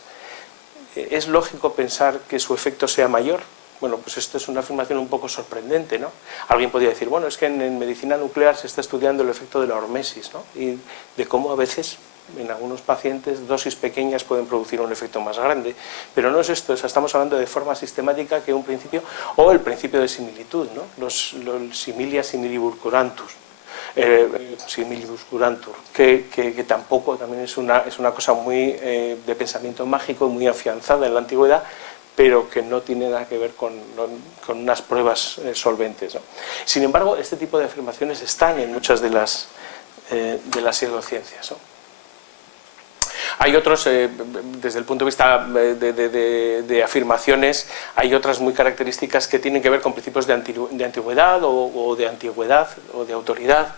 es lógico pensar que su efecto sea mayor. Bueno, pues esto es una afirmación un poco sorprendente, ¿no? Alguien podría decir, bueno, es que en medicina nuclear se está estudiando el efecto de la hormesis, ¿no?, y de cómo a veces en algunos pacientes dosis pequeñas pueden producir un efecto más grande, pero no es esto, estamos hablando de forma sistemática que un principio, o el principio de similitud, ¿no?, los similia similibus curantur, que tampoco también es una cosa muy de pensamiento mágico, muy afianzada en la antigüedad, pero que no tiene nada que ver con unas pruebas solventes, ¿no? Sin embargo, este tipo de afirmaciones están en muchas de las pseudociencias, ¿no? Hay otros, desde el punto de vista de afirmaciones, hay otras muy características que tienen que ver con principios de antigüedad o de antigüedad o de autoridad,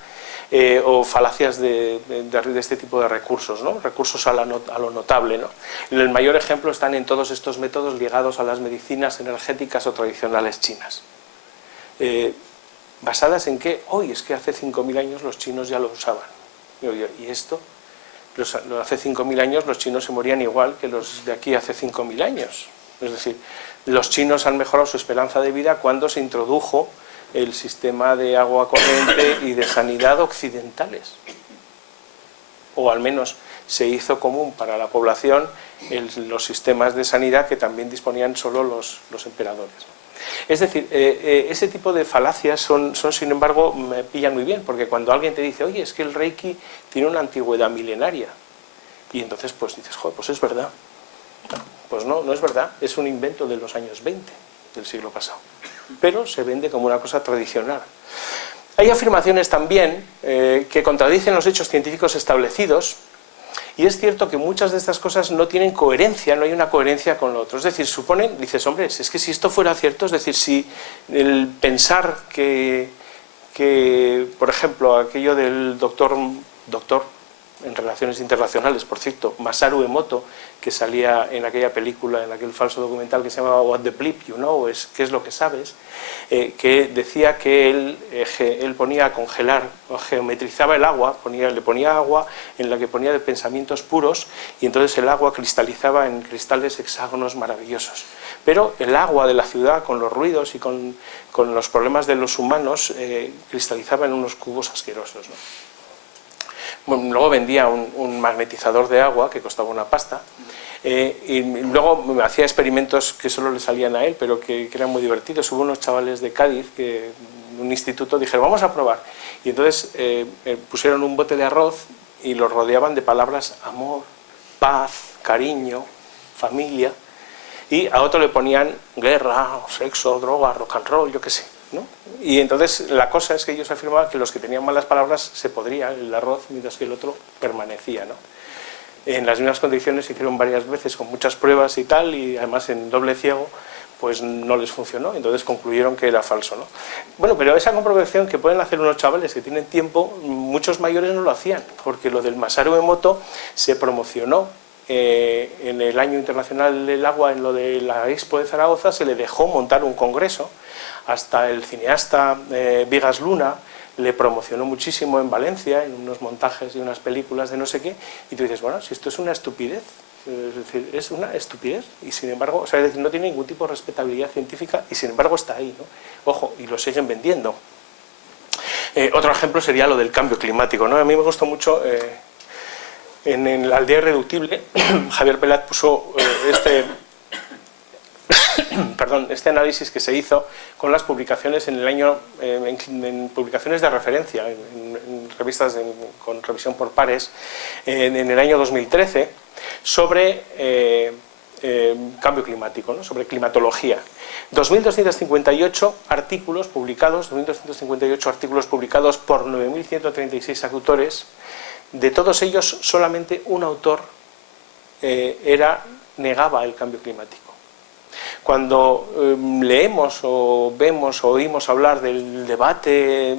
o falacias de este tipo de recursos, ¿no?, recursos a lo notable, ¿no? El mayor ejemplo están en todos estos métodos ligados a las medicinas energéticas o tradicionales chinas. ¿Basadas en qué? Hoy es que hace 5.000 años los chinos ya lo usaban. ¿Y esto? Hace 5.000 años los chinos se morían igual que los de aquí hace 5.000 años. Es decir, los chinos han mejorado su esperanza de vida cuando se introdujo el sistema de agua corriente y de sanidad occidentales. O al menos se hizo común para la población los sistemas de sanidad que también disponían solo los emperadores, ¿no? Es decir, ese tipo de falacias son, sin embargo, me pillan muy bien, porque cuando alguien te dice, oye, es que el Reiki tiene una antigüedad milenaria, y entonces pues dices, joder, pues es verdad. Pues no es verdad, es un invento de los años 20 del siglo pasado, pero se vende como una cosa tradicional. Hay afirmaciones también que contradicen los hechos científicos establecidos, y es cierto que muchas de estas cosas no tienen coherencia, no hay una coherencia con lo otro. Es decir, dices, hombre, es que si esto fuera cierto, es decir, si el pensar que por ejemplo, aquello del doctor en relaciones internacionales, por cierto, Masaru Emoto, que salía en aquella película, en aquel falso documental que se llamaba What the Bleep You Know, ¿qué es lo que sabes?, que decía que él ponía a congelar, o geometrizaba el agua, le ponía agua en la que ponía de pensamientos puros, y entonces el agua cristalizaba en cristales hexágonos maravillosos. Pero el agua de la ciudad, con los ruidos y con los problemas de los humanos, cristalizaba en unos cubos asquerosos, ¿no? Bueno, luego vendía un magnetizador de agua que costaba una pasta, y luego hacía experimentos que solo le salían a él, pero que eran muy divertidos. Hubo unos chavales de Cádiz que en un instituto dijeron, vamos a probar, y entonces pusieron un bote de arroz y lo rodeaban de palabras amor, paz, cariño, familia, y a otro le ponían guerra, sexo, droga, rock and roll, yo qué sé, ¿no? Y entonces la cosa es que ellos afirmaban que los que tenían malas palabras se podría el arroz, mientras que el otro permanecía, ¿no? En las mismas condiciones se hicieron varias veces con muchas pruebas y tal, y además en doble ciego, pues no les funcionó, entonces concluyeron que era falso, ¿no? Bueno, pero esa comprobación que pueden hacer unos chavales que tienen tiempo, muchos mayores no lo hacían, porque lo del Masaru Emoto se promocionó en el Año Internacional del Agua, en lo de la Expo de Zaragoza, se le dejó montar un congreso. Hasta el cineasta Vigas Luna le promocionó muchísimo en Valencia, en unos montajes de unas películas de no sé qué, y tú dices, bueno, si esto es una estupidez, es decir, es una estupidez, y sin embargo, o sea, es decir, no tiene ningún tipo de respetabilidad científica, y sin embargo está ahí, ¿no? Ojo, y lo siguen vendiendo. Otro ejemplo sería lo del cambio climático, ¿no? A mí me gustó mucho, en el Aldea Irreductible, Javier Pelaz puso este análisis que se hizo con las publicaciones en el año, en publicaciones de referencia, en revistas con revisión por pares, en el año 2013, sobre cambio climático, ¿no? Sobre climatología. 2.258 artículos publicados, por 9.136 autores. De todos ellos, solamente un autor negaba el cambio climático. Cuando leemos o vemos o oímos hablar del debate,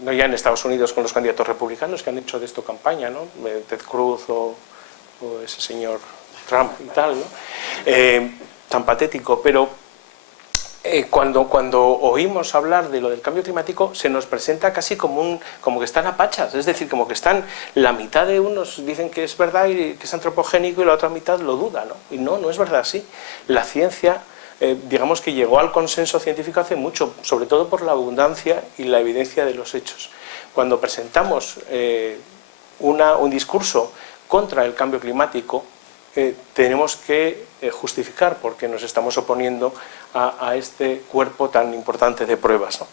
no ya en Estados Unidos con los candidatos republicanos que han hecho de esto campaña, ¿no? Ted Cruz o ese señor Trump y tal, ¿no? Tan patético, pero cuando oímos hablar de lo del cambio climático se nos presenta casi como que están a pachas, es decir, como que están, la mitad de unos dicen que es verdad y que es antropogénico y la otra mitad lo duda, ¿no? Y no es verdad así. La ciencia, digamos que llegó al consenso científico hace mucho, sobre todo por la abundancia y la evidencia de los hechos. Cuando presentamos un discurso contra el cambio climático, tenemos que justificar por qué nos estamos oponiendo a este cuerpo tan importante de pruebas, ¿no?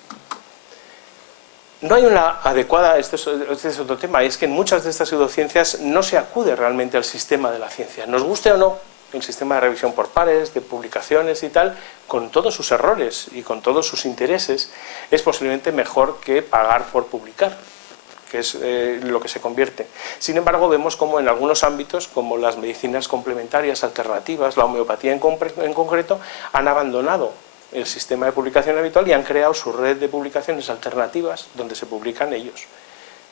No hay una adecuada, este es otro tema, es que en muchas de estas pseudociencias no se acude realmente al sistema de la ciencia. Nos guste o no el sistema de revisión por pares, de publicaciones y tal, con todos sus errores y con todos sus intereses, es posiblemente mejor que pagar por publicar, que es lo que se convierte. Sin embargo, vemos como en algunos ámbitos, como las medicinas complementarias alternativas, la homeopatía en concreto, han abandonado el sistema de publicación habitual y han creado su red de publicaciones alternativas donde se publican ellos.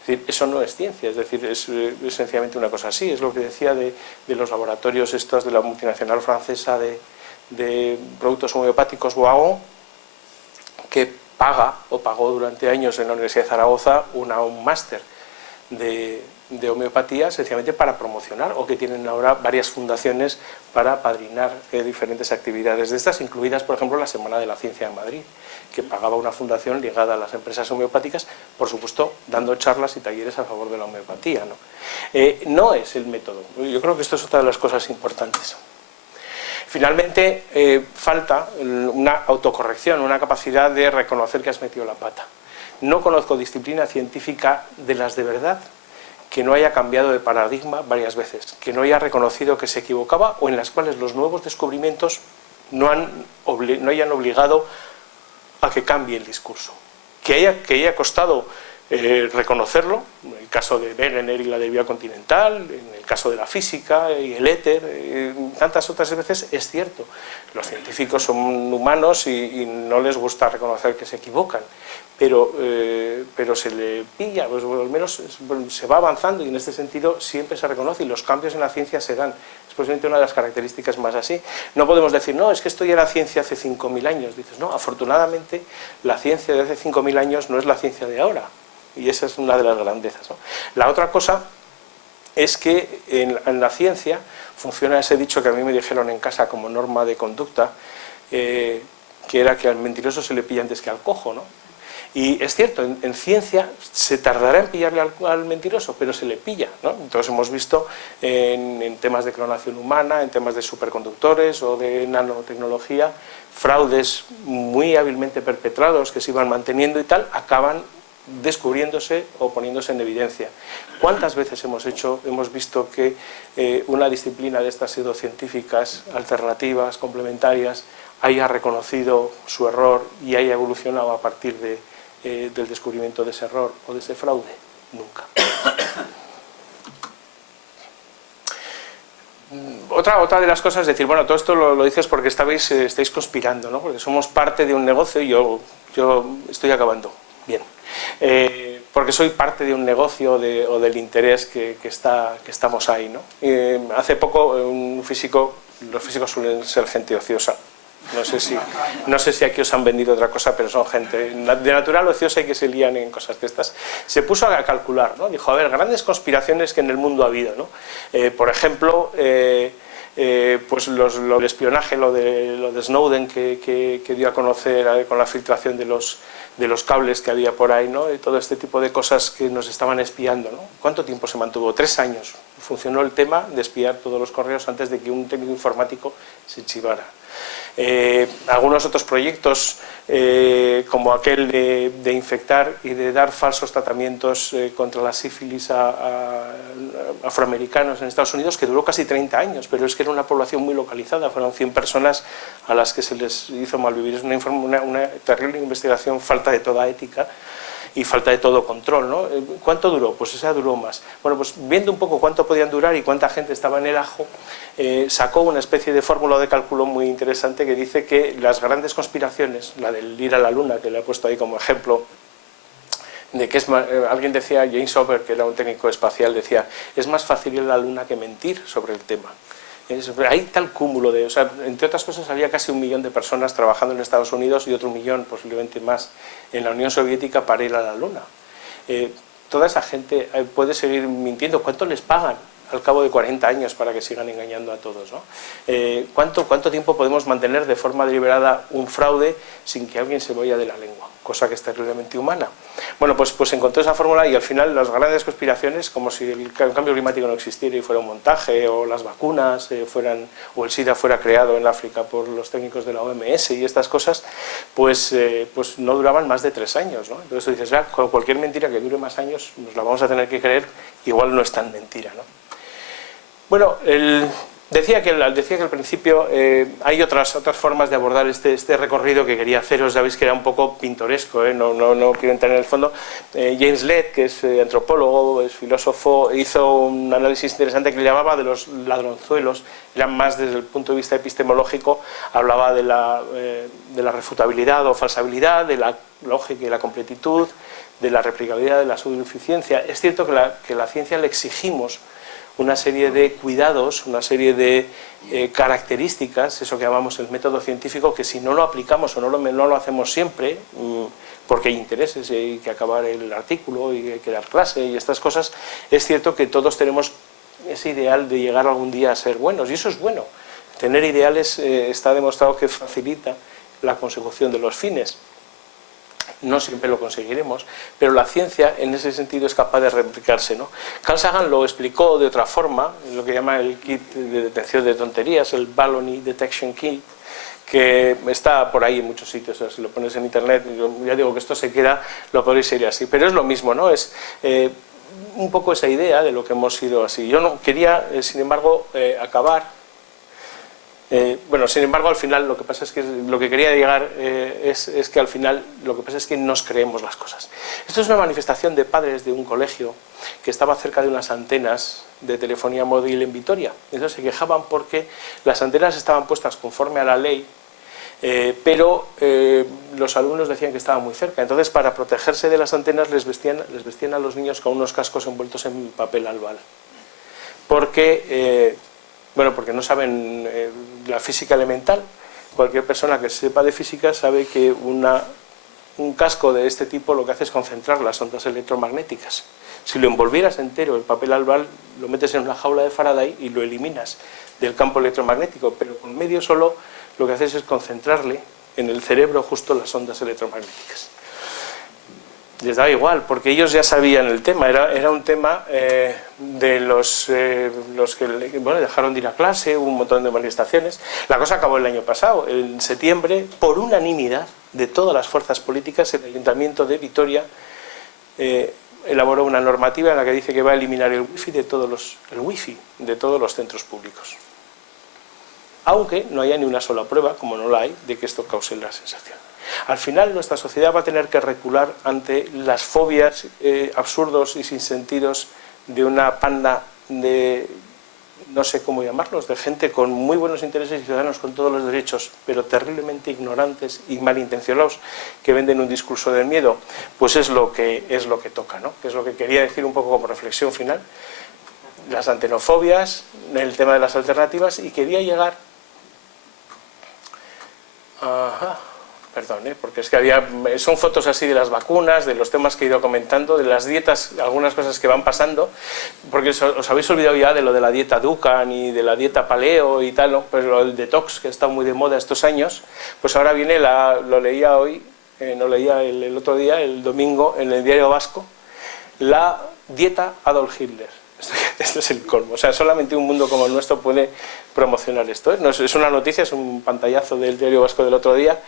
Es decir, eso no es ciencia, es decir, es sencillamente una cosa así. Es lo que decía de los laboratorios estos de la multinacional francesa de productos homeopáticos Boao, que pagó durante años en la Universidad de Zaragoza un máster de homeopatía sencillamente para promocionar, o que tienen ahora varias fundaciones para apadrinar diferentes actividades de estas, incluidas por ejemplo la Semana de la Ciencia en Madrid, que pagaba una fundación ligada a las empresas homeopáticas, por supuesto dando charlas y talleres a favor de la homeopatía, ¿no? No es el método, yo creo que esto es otra de las cosas importantes. Finalmente, falta una autocorrección, una capacidad de reconocer que has metido la pata. No conozco disciplina científica de las de verdad que no haya cambiado de paradigma varias veces, que no haya reconocido que se equivocaba o en las cuales los nuevos descubrimientos no hayan obligado a que cambie el discurso. Que haya costado reconocerlo, en el caso de Wegener y la deriva continental, en el caso de la física y el éter, tantas otras veces es cierto. Los científicos son humanos y no les gusta reconocer que se equivocan, pero se le pilla, pues, al menos se va avanzando y en este sentido siempre se reconoce y los cambios en la ciencia se dan. Es posiblemente una de las características más así. No podemos decir, no, es que esto ya era ciencia hace 5.000 años. Dices, no, afortunadamente la ciencia de hace 5.000 años no es la ciencia de ahora. Y esa es una de las grandezas, ¿no? La otra cosa es que en la ciencia funciona ese dicho que a mí me dijeron en casa como norma de conducta, que era que al mentiroso se le pilla antes que al cojo, ¿no? Y es cierto, en ciencia se tardará en pillarle al mentiroso, pero se le pilla, ¿no? Entonces hemos visto en temas de clonación humana, en temas de superconductores o de nanotecnología, fraudes muy hábilmente perpetrados que se iban manteniendo y tal, acaban descubriéndose o poniéndose en evidencia. ¿Cuántas veces hemos visto que una disciplina de estas pseudocientíficas alternativas, complementarias, haya reconocido su error y haya evolucionado a partir del descubrimiento de ese error o de ese fraude? Nunca. Otra de las cosas es decir, bueno, todo esto lo dices porque estáis conspirando, ¿no? Porque somos parte de un negocio y yo estoy acabando. Bien. Porque soy parte de un negocio o del interés que estamos ahí, ¿no? Hace poco los físicos suelen ser gente ociosa. No sé si aquí os han vendido otra cosa, pero son gente de natural ociosa y que se lían en cosas de estas. Se puso a calcular, ¿no? Dijo, a ver, grandes conspiraciones que en el mundo ha habido, ¿no? Por ejemplo, pues el espionaje, lo de Snowden que dio a conocer con la filtración de los cables que había por ahí, ¿no? Y todo este tipo de cosas que nos estaban espiando, ¿no? ¿Cuánto tiempo se mantuvo? 3 años. Funcionó el tema de espiar todos los correos antes de que un técnico informático se chivara. Algunos otros proyectos, como aquel de infectar y de dar falsos tratamientos contra la sífilis a afroamericanos en Estados Unidos, que duró casi 30 años, pero es que era una población muy localizada, fueron 100 personas a las que se les hizo malvivir. Es una terrible investigación, falta de toda ética, y falta de todo control, ¿no? ¿Cuánto duró? Pues esa duró más. Bueno, pues viendo un poco cuánto podían durar y cuánta gente estaba en el ajo, sacó una especie de fórmula de cálculo muy interesante que dice que las grandes conspiraciones, la del ir a la luna, que le he puesto ahí como ejemplo, de que es más, alguien decía, James Ober, que era un técnico espacial, decía, es más fácil ir a la luna que mentir sobre el tema. Hay tal cúmulo de, o sea, entre otras cosas había casi 1 millón de personas trabajando en Estados Unidos y otro 1 millón, posiblemente más, en la Unión Soviética para ir a la luna. Toda esa gente puede seguir mintiendo. ¿Cuánto les pagan al cabo de 40 años para que sigan engañando a todos, ¿no? ¿Cuánto tiempo podemos mantener de forma deliberada un fraude sin que alguien se vaya de la lengua? Cosa que es terriblemente humana. Bueno, pues encontró esa fórmula y al final las grandes conspiraciones, como si el cambio climático no existiera y fuera un montaje, o las vacunas o el SIDA fuera creado en África por los técnicos de la OMS y estas cosas, pues no duraban más de 3 años, ¿no? Entonces tú dices, cualquier mentira que dure más años nos la vamos a tener que creer, igual no es tan mentira, ¿no? Bueno, decía que al principio hay otras formas de abordar este recorrido que quería haceros. Ya veis que era un poco pintoresco, no quiero entrar en el fondo. James Lett, que es antropólogo, es filósofo, hizo un análisis interesante que le llamaba de los ladronzuelos. Era más desde el punto de vista epistemológico, hablaba de la refutabilidad o falsabilidad, de la lógica y la completitud, de la replicabilidad, de la suficiencia. Es cierto que la ciencia le exigimos una serie de cuidados, una serie de características, eso que llamamos el método científico, que si no lo aplicamos o no lo hacemos siempre, porque hay intereses y hay que acabar el artículo y hay que dar clase y estas cosas, es cierto que todos tenemos ese ideal de llegar algún día a ser buenos, y eso es bueno. Tener ideales está demostrado que facilita la consecución de los fines. No siempre lo conseguiremos, pero la ciencia en ese sentido es capaz de replicarse, ¿no? Carl Sagan lo explicó de otra forma, lo que llama el kit de detección de tonterías, el Baloney Detection Kit, que está por ahí en muchos sitios. O sea, si lo pones en internet, ya digo que esto se queda, lo podéis ir así, pero es lo mismo, ¿no? Es un poco esa idea de lo que hemos sido así. Yo no quería, sin embargo, acabar. Bueno, sin embargo, al final lo que pasa es que lo que quería llegar es que al final lo que pasa es que nos creemos las cosas. Esto es una manifestación de padres de un colegio que estaba cerca de unas antenas de telefonía móvil en Vitoria. Entonces se quejaban porque las antenas estaban puestas conforme a la ley, pero los alumnos decían que estaban muy cerca. Entonces, para protegerse de las antenas les vestían a los niños con unos cascos envueltos en papel albal. Porque no saben la física elemental. Cualquier persona que sepa de física sabe que un casco de este tipo lo que hace es concentrar las ondas electromagnéticas. Si lo envolvieras entero, el papel albal, lo metes en una jaula de Faraday y lo eliminas del campo electromagnético, pero con medio solo lo que haces es concentrarle en el cerebro justo las ondas electromagnéticas. Les daba igual, porque ellos ya sabían el tema, era un tema de los que dejaron de ir a clase, hubo un montón de manifestaciones. La cosa acabó el año pasado, en septiembre, por unanimidad de todas las fuerzas políticas, el Ayuntamiento de Vitoria elaboró una normativa en la que dice que va a eliminar el wifi de todos los centros públicos. Aunque no haya ni una sola prueba, como no la hay, de que esto cause la sensación. Al final nuestra sociedad va a tener que recular ante las fobias absurdos y sin sentidos de una panda de, no sé cómo llamarlos, de gente con muy buenos intereses y ciudadanos con todos los derechos, pero terriblemente ignorantes y malintencionados, que venden un discurso del miedo. Pues es lo que toca, ¿no? Que es lo que quería decir un poco como reflexión final. Las antenofobias, el tema de las alternativas, y quería llegar... Perdón, porque es que son fotos así de las vacunas, de los temas que he ido comentando, de las dietas, algunas cosas que van pasando, porque os habéis olvidado ya de lo de la dieta Dukan y de la dieta Paleo y tal, ¿no? Pues el detox, que está muy de moda estos años, pues ahora viene, lo leía hoy, no leía el otro día, el domingo, en el Diario Vasco, la dieta Adolf Hitler. Esto es el colmo, o sea, solamente un mundo como el nuestro puede promocionar esto, ¿eh? No, es una noticia, es un pantallazo del Diario Vasco del otro día.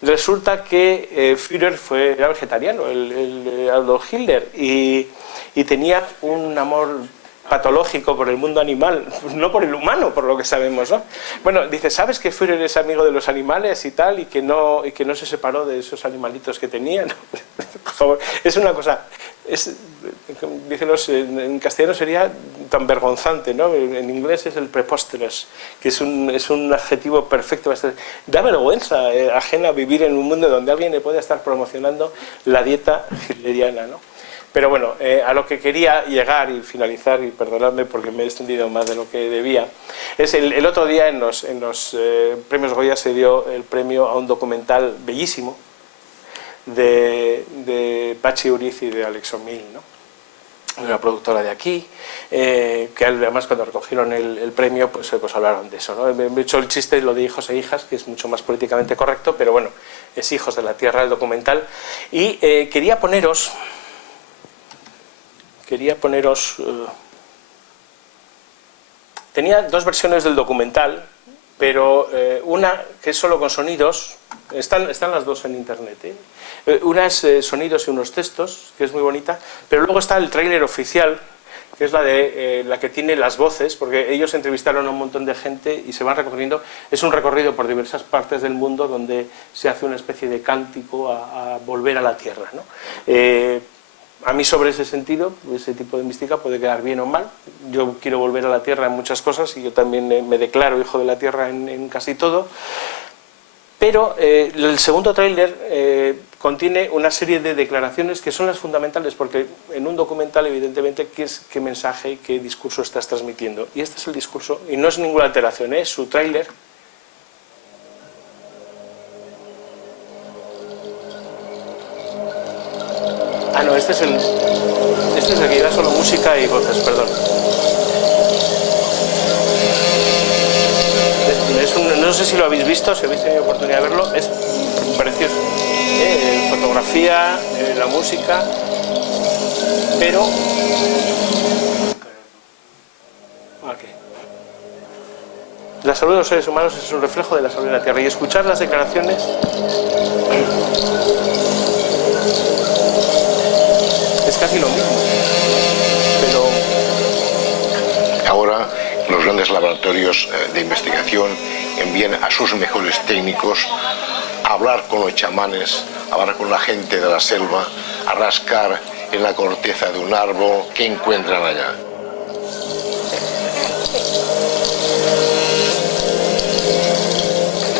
Resulta que Führer era vegetariano, el Adolf Hitler, y tenía un amor patológico por el mundo animal, no por el humano, por lo que sabemos, ¿no? Bueno, dice, ¿sabes que Führer es amigo de los animales y tal, y que no se separó de esos animalitos que tenía? ¿No? Por favor, es una cosa, en castellano sería tan vergonzante, ¿no? En inglés es el preposterous, que es un adjetivo perfecto. Da vergüenza ajena vivir en un mundo donde alguien le puede estar promocionando la dieta hitleriana, ¿no? Pero bueno, a lo que quería llegar y finalizar, y perdonadme porque me he extendido más de lo que debía, es el otro día en los premios Goya se dio el premio a un documental bellísimo de Patxi Uriz y de Alex O'Mill, ¿no? Una productora de aquí, que además cuando recogieron el premio pues hablaron de eso, ¿no? He hecho el chiste lo de hijos e hijas, que es mucho más políticamente correcto, pero bueno, es Hijos de la Tierra el documental, y quería poneros tenía dos versiones del documental, pero una que es solo con sonidos, están las dos en internet, una es sonidos y unos textos, que es muy bonita, pero luego está el tráiler oficial, que es la que tiene las voces, porque ellos entrevistaron a un montón de gente y se van recorriendo. Es un recorrido por diversas partes del mundo donde se hace una especie de cántico a volver a la Tierra, ¿no? A mí sobre ese sentido, ese tipo de mística puede quedar bien o mal. Yo quiero volver a la Tierra en muchas cosas y yo también me declaro hijo de la Tierra en casi todo. Pero el segundo tráiler contiene una serie de declaraciones que son las fundamentales, porque en un documental evidentemente qué mensaje y qué discurso estás transmitiendo. Y este es el discurso, y no es ninguna alteración, es su tráiler. Ah, no, este es el que iba solo música y voces, perdón. No sé si lo habéis visto, si habéis tenido oportunidad de verlo, es precioso. Fotografía, la música, pero... La salud de los seres humanos es un reflejo de la salud de la Tierra, y escuchar las declaraciones... es casi lo mismo, pero... Ahora los grandes laboratorios de investigación envían a sus mejores técnicos a hablar con los chamanes, a hablar con la gente de la selva, a rascar en la corteza de un árbol que encuentran allá.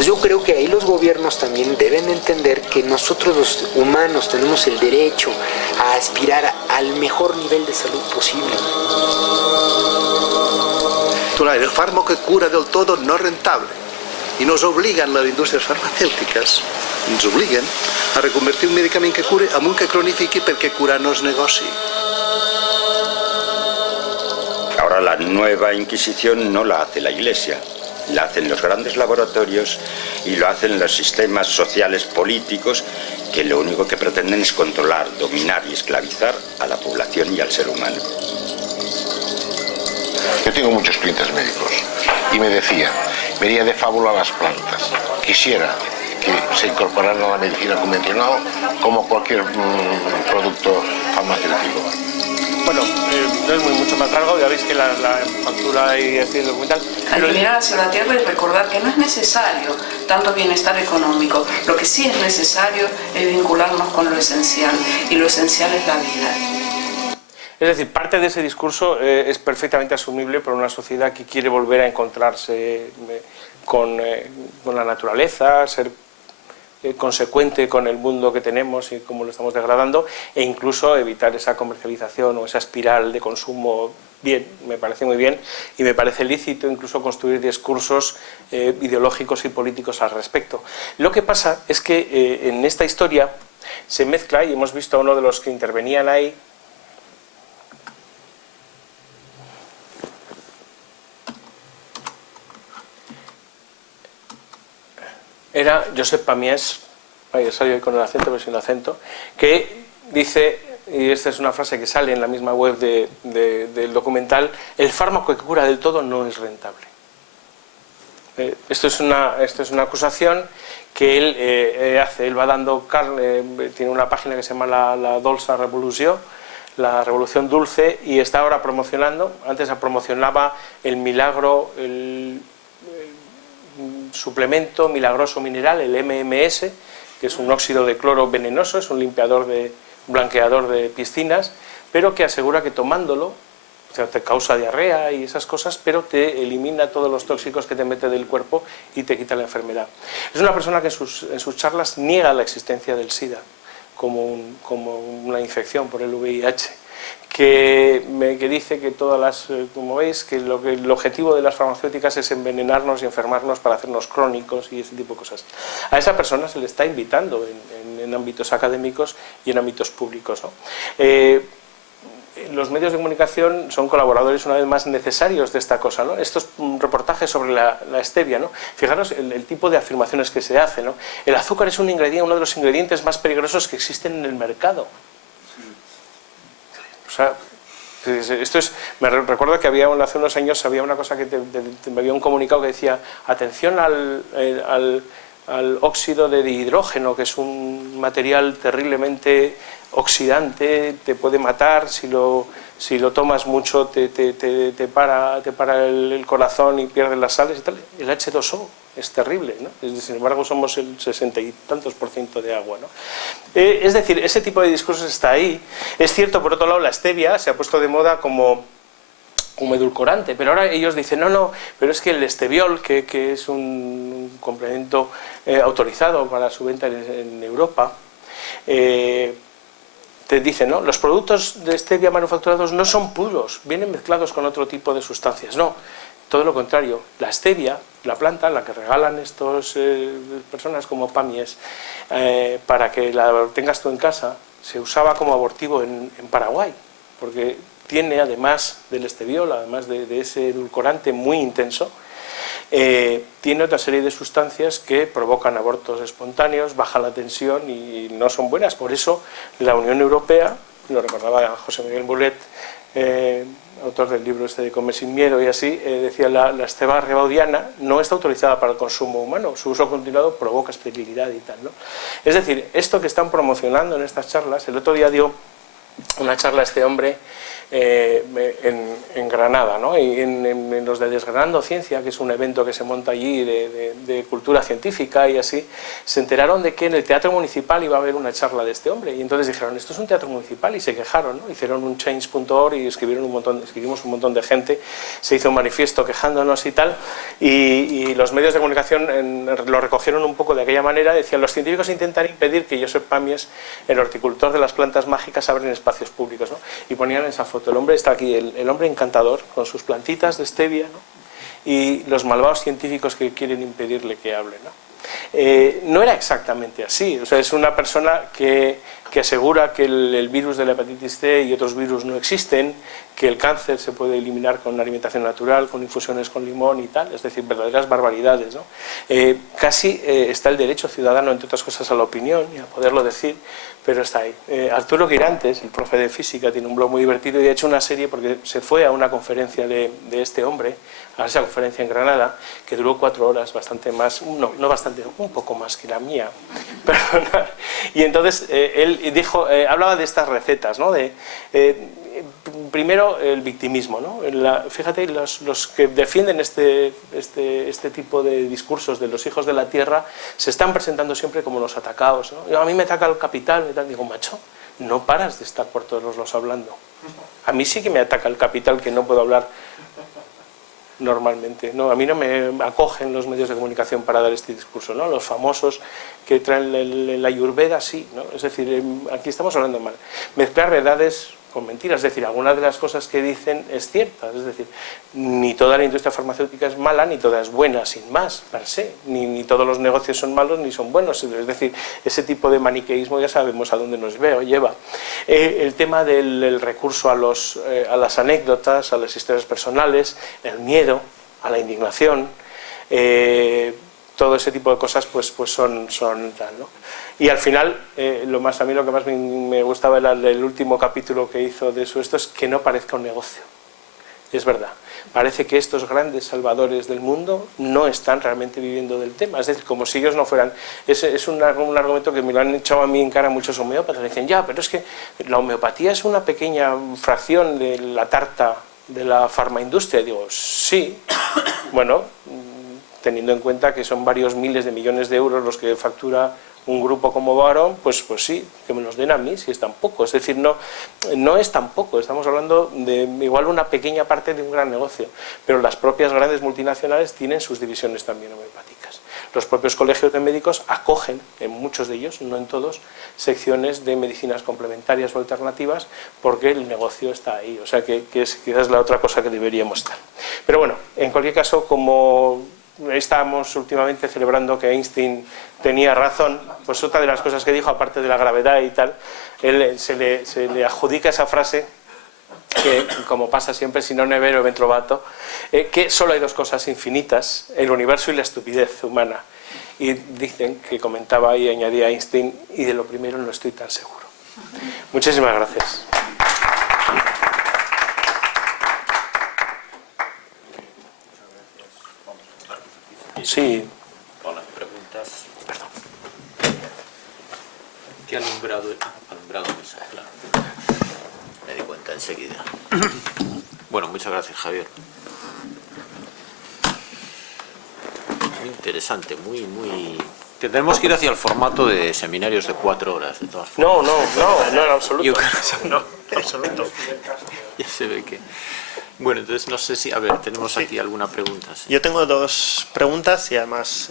Yo creo que ahí los gobiernos también deben entender que nosotros los humanos tenemos el derecho a aspirar al mejor nivel de salud posible. El fármaco que cura del todo no es rentable y nos obligan las industrias farmacèutiques, ens obliguen a reconvertir un medicament que cure en un que cronifiqui perquè curar no es negoci. Ahora la nueva Inquisición no la hace la Iglesia, la hacen los grandes laboratorios y lo hacen los sistemas sociales políticos que lo único que pretenden es controlar, dominar y esclavizar a la población y al ser humano. Yo tengo muchos clientes médicos y me decían, vería de fábula las plantas. Quisiera que se incorporaran a la medicina convencional como cualquier producto farmacéutico. Bueno, no es mucho más largo, ya veis que la factura y así el documental. Hay que mirar hacia la Tierra y recordar que no es necesario tanto bienestar económico. Lo que sí es necesario es vincularnos con lo esencial, y lo esencial es la vida. Es decir, parte de ese discurso es perfectamente asumible por una sociedad que quiere volver a encontrarse con la naturaleza, ser consecuente con el mundo que tenemos y cómo lo estamos degradando, e incluso evitar esa comercialización o esa espiral de consumo. Bien, me parece muy bien, y me parece lícito incluso construir discursos ideológicos y políticos al respecto. Lo que pasa es que en esta historia se mezcla, y hemos visto a uno de los que intervenían ahí, era Josep Pamiés, ya salió con el acento pero sin acento, que dice, y esta es una frase que sale en la misma web del documental, el fármaco que cura del todo no es rentable. Esto es una acusación que él hace, él va dando carne, tiene una página que se llama la Dolça Revolució, la Revolución Dulce, y está ahora promocionando, antes promocionaba el milagro, el suplemento milagroso mineral, el MMS, que es un óxido de cloro venenoso, es un blanqueador de piscinas, pero que asegura que tomándolo, o sea, te causa diarrea y esas cosas, pero te elimina todos los tóxicos que te mete del cuerpo y te quita la enfermedad. Es una persona que en sus charlas niega la existencia del SIDA como una infección por el VIH, que dice que todas las, como veis, que el objetivo de las farmacéuticas es envenenarnos y enfermarnos para hacernos crónicos y ese tipo de cosas. A esa persona se le está invitando en ámbitos académicos y en ámbitos públicos, ¿no? Los medios de comunicación son colaboradores una vez más necesarios de esta cosa, ¿no? Estos reportajes sobre la stevia, ¿no? Fijaros el tipo de afirmaciones que se hacen, ¿no? El azúcar es uno de los ingredientes más peligrosos que existen en el mercado. O sea, esto es, me recuerdo que hace unos años había una cosa que había un comunicado que decía: atención al óxido de dihidrógeno, que es un material terriblemente oxidante, te puede matar, si lo tomas mucho te para el corazón y pierdes las sales y tal. El H2O es terrible, ¿no? Sin embargo somos el 60 y tantos % de agua, ¿no? Es decir, ese tipo de discursos está ahí. Es cierto, por otro lado, la stevia se ha puesto de moda como edulcorante, pero ahora ellos dicen no, pero es que el esteviol, que es un complemento autorizado para su venta en Europa, te dicen, ¿no?, los productos de stevia manufacturados no son puros, vienen mezclados con otro tipo de sustancias. No, todo lo contrario. La stevia, la planta, la que regalan estas personas como Pamies, para que la tengas tú en casa, se usaba como abortivo en Paraguay, porque tiene, además del esteviol, además de ese edulcorante muy intenso, tiene otra serie de sustancias que provocan abortos espontáneos, bajan la tensión y no son buenas. Por eso la Unión Europea, lo recordaba José Miguel Mulet, autor del libro de Comer sin miedo y así, decía: la stevia rebaudiana no está autorizada para el consumo humano, su uso continuado provoca esterilidad y tal, ¿no? Es decir, esto que están promocionando en estas charlas, el otro día dio una charla este hombre en Granada, ¿no? Y en los de Desgranando Ciencia, que es un evento que se monta allí de cultura científica y así, se enteraron de que en el Teatro Municipal iba a haber una charla de este hombre, y entonces dijeron: esto es un teatro municipal, y se quejaron, ¿no? Hicieron un change.org y escribimos un montón de gente, se hizo un manifiesto quejándonos y tal, y los medios de comunicación lo recogieron un poco de aquella manera. Decían: los científicos intentan impedir que Josep Pamies, el horticultor de las plantas mágicas, abra en espacios públicos, ¿no? Y ponían esa foto. El hombre está aquí, el hombre encantador, con sus plantitas de stevia, ¿no? Y los malvados científicos que quieren impedirle que hable, ¿no? No era exactamente así. O sea, es una persona que asegura que el virus de la hepatitis C y otros virus no existen, que el cáncer se puede eliminar con una alimentación natural, con infusiones con limón y tal, es decir, verdaderas barbaridades, ¿no? Casi está el derecho ciudadano, entre otras cosas, a la opinión y a poderlo decir, pero está ahí. Arturo Girantes, el profe de física, tiene un blog muy divertido y ha hecho una serie porque se fue a una conferencia de este hombre, a esa conferencia en Granada, que duró 4 horas, bastante más, no bastante, un poco más que la mía, perdona. Y entonces él dijo, hablaba de estas recetas, ¿no? Primero el victimismo, ¿no? Fíjate, los que defienden este tipo de discursos de los hijos de la tierra se están presentando siempre como los atacados, ¿no? A mí me ataca el capital y tal. Digo: macho, no paras de estar por todos los hablando. A mí sí que me ataca el capital, que no puedo hablar normalmente, ¿no? A mí no me acogen los medios de comunicación para dar este discurso, ¿no? Los famosos que traen la ayurveda, sí, ¿no? Es decir, aquí estamos hablando mal. Mezclar verdades con mentiras, es decir, algunas de las cosas que dicen es cierta, es decir, ni toda la industria farmacéutica es mala, ni toda es buena, sin más, per se, ni todos los negocios son malos ni son buenos, es decir, ese tipo de maniqueísmo ya sabemos a dónde nos lleva. El tema del recurso a las anécdotas, a las historias personales, el miedo, a la indignación, todo ese tipo de cosas pues son tal, ¿no? Y al final, a mí lo que más me gustaba era el último capítulo que hizo de esto, es que no parezca un negocio. es verdad. Parece que estos grandes salvadores del mundo no están realmente viviendo del tema, es decir, como si ellos no fueran... Es un argumento que me lo han echado a mí en cara muchos homeópatas, me dicen, ya, pero es que la homeopatía es una pequeña fracción de la tarta de la farmaindustria. Y digo, sí, bueno, teniendo en cuenta que son varios miles de millones de euros los que factura un grupo como Baron, pues sí, que me los den a mí si es tan poco. Es decir, no es tan poco, estamos hablando de igual una pequeña parte de un gran negocio, pero las propias grandes multinacionales tienen sus divisiones también homeopáticas. Los propios colegios de médicos acogen, en muchos de ellos, no en todos, secciones de medicinas complementarias o alternativas, porque el negocio está ahí, o sea que es quizás la otra cosa que deberíamos estar. Pero bueno, en cualquier caso, como estábamos últimamente celebrando que Einstein tenía razón, pues otra de las cosas que dijo, aparte de la gravedad y tal, se le adjudica esa frase, que como pasa siempre, si non è vero ben trovato, que solo hay dos cosas infinitas, el universo y la estupidez humana. Y dicen que comentaba y añadía Einstein, y de lo primero no estoy tan seguro. Muchísimas gracias. Sí. Hola, preguntas. Perdón. ¿Qué alumbrado es? Claro. Me di cuenta enseguida. Bueno, muchas gracias, Javier. Muy interesante, muy... Tendremos que ir hacia el formato de seminarios de 4 horas, de todas formas. No, en absoluto. Yo creo que no, en absoluto. Ya se ve que... Bueno, entonces no sé si... A ver, tenemos aquí alguna pregunta. Sí. Yo tengo 2 preguntas y además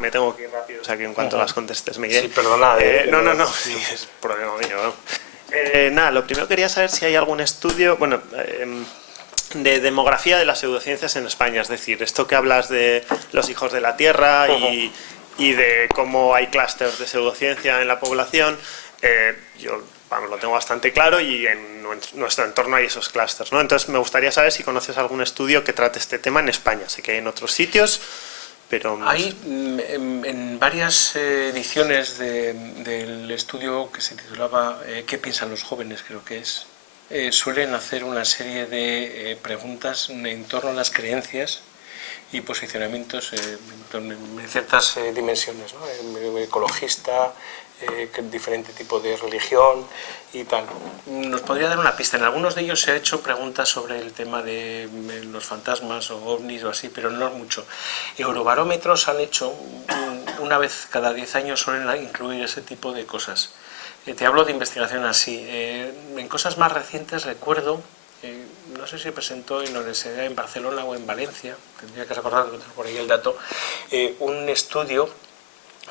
me tengo que ir rápido, o sea que en cuanto las contestes, Miguel. Sí, perdona. No, sí, es problema mío. ¿No? Nada, lo primero quería saber si hay algún estudio, bueno, de demografía de las pseudociencias en España, es decir, esto que hablas de los hijos de la tierra y de cómo hay clústeres de pseudociencia en la población, yo... Vamos, lo tengo bastante claro y en nuestro entorno hay esos clústeres, ¿no? Entonces me gustaría saber si conoces algún estudio que trate este tema en España. Sé que hay en otros sitios, pero... Hay en varias ediciones del estudio que se titulaba ¿Qué piensan los jóvenes?, creo que es, suelen hacer una serie de preguntas en torno a las creencias y posicionamientos en ciertas dimensiones, ¿no? Ecologista, diferente tipo de religión y tal. Nos podría dar una pista. En algunos de ellos se ha hecho preguntas sobre el tema de los fantasmas o ovnis o así, pero no mucho. Eurobarómetros han hecho una vez cada 10 años, suelen incluir ese tipo de cosas. Te hablo de investigación así. En cosas más recientes recuerdo, no sé si presentó en la universidad en Barcelona o en Valencia, tendría que recordar por ahí el dato, un estudio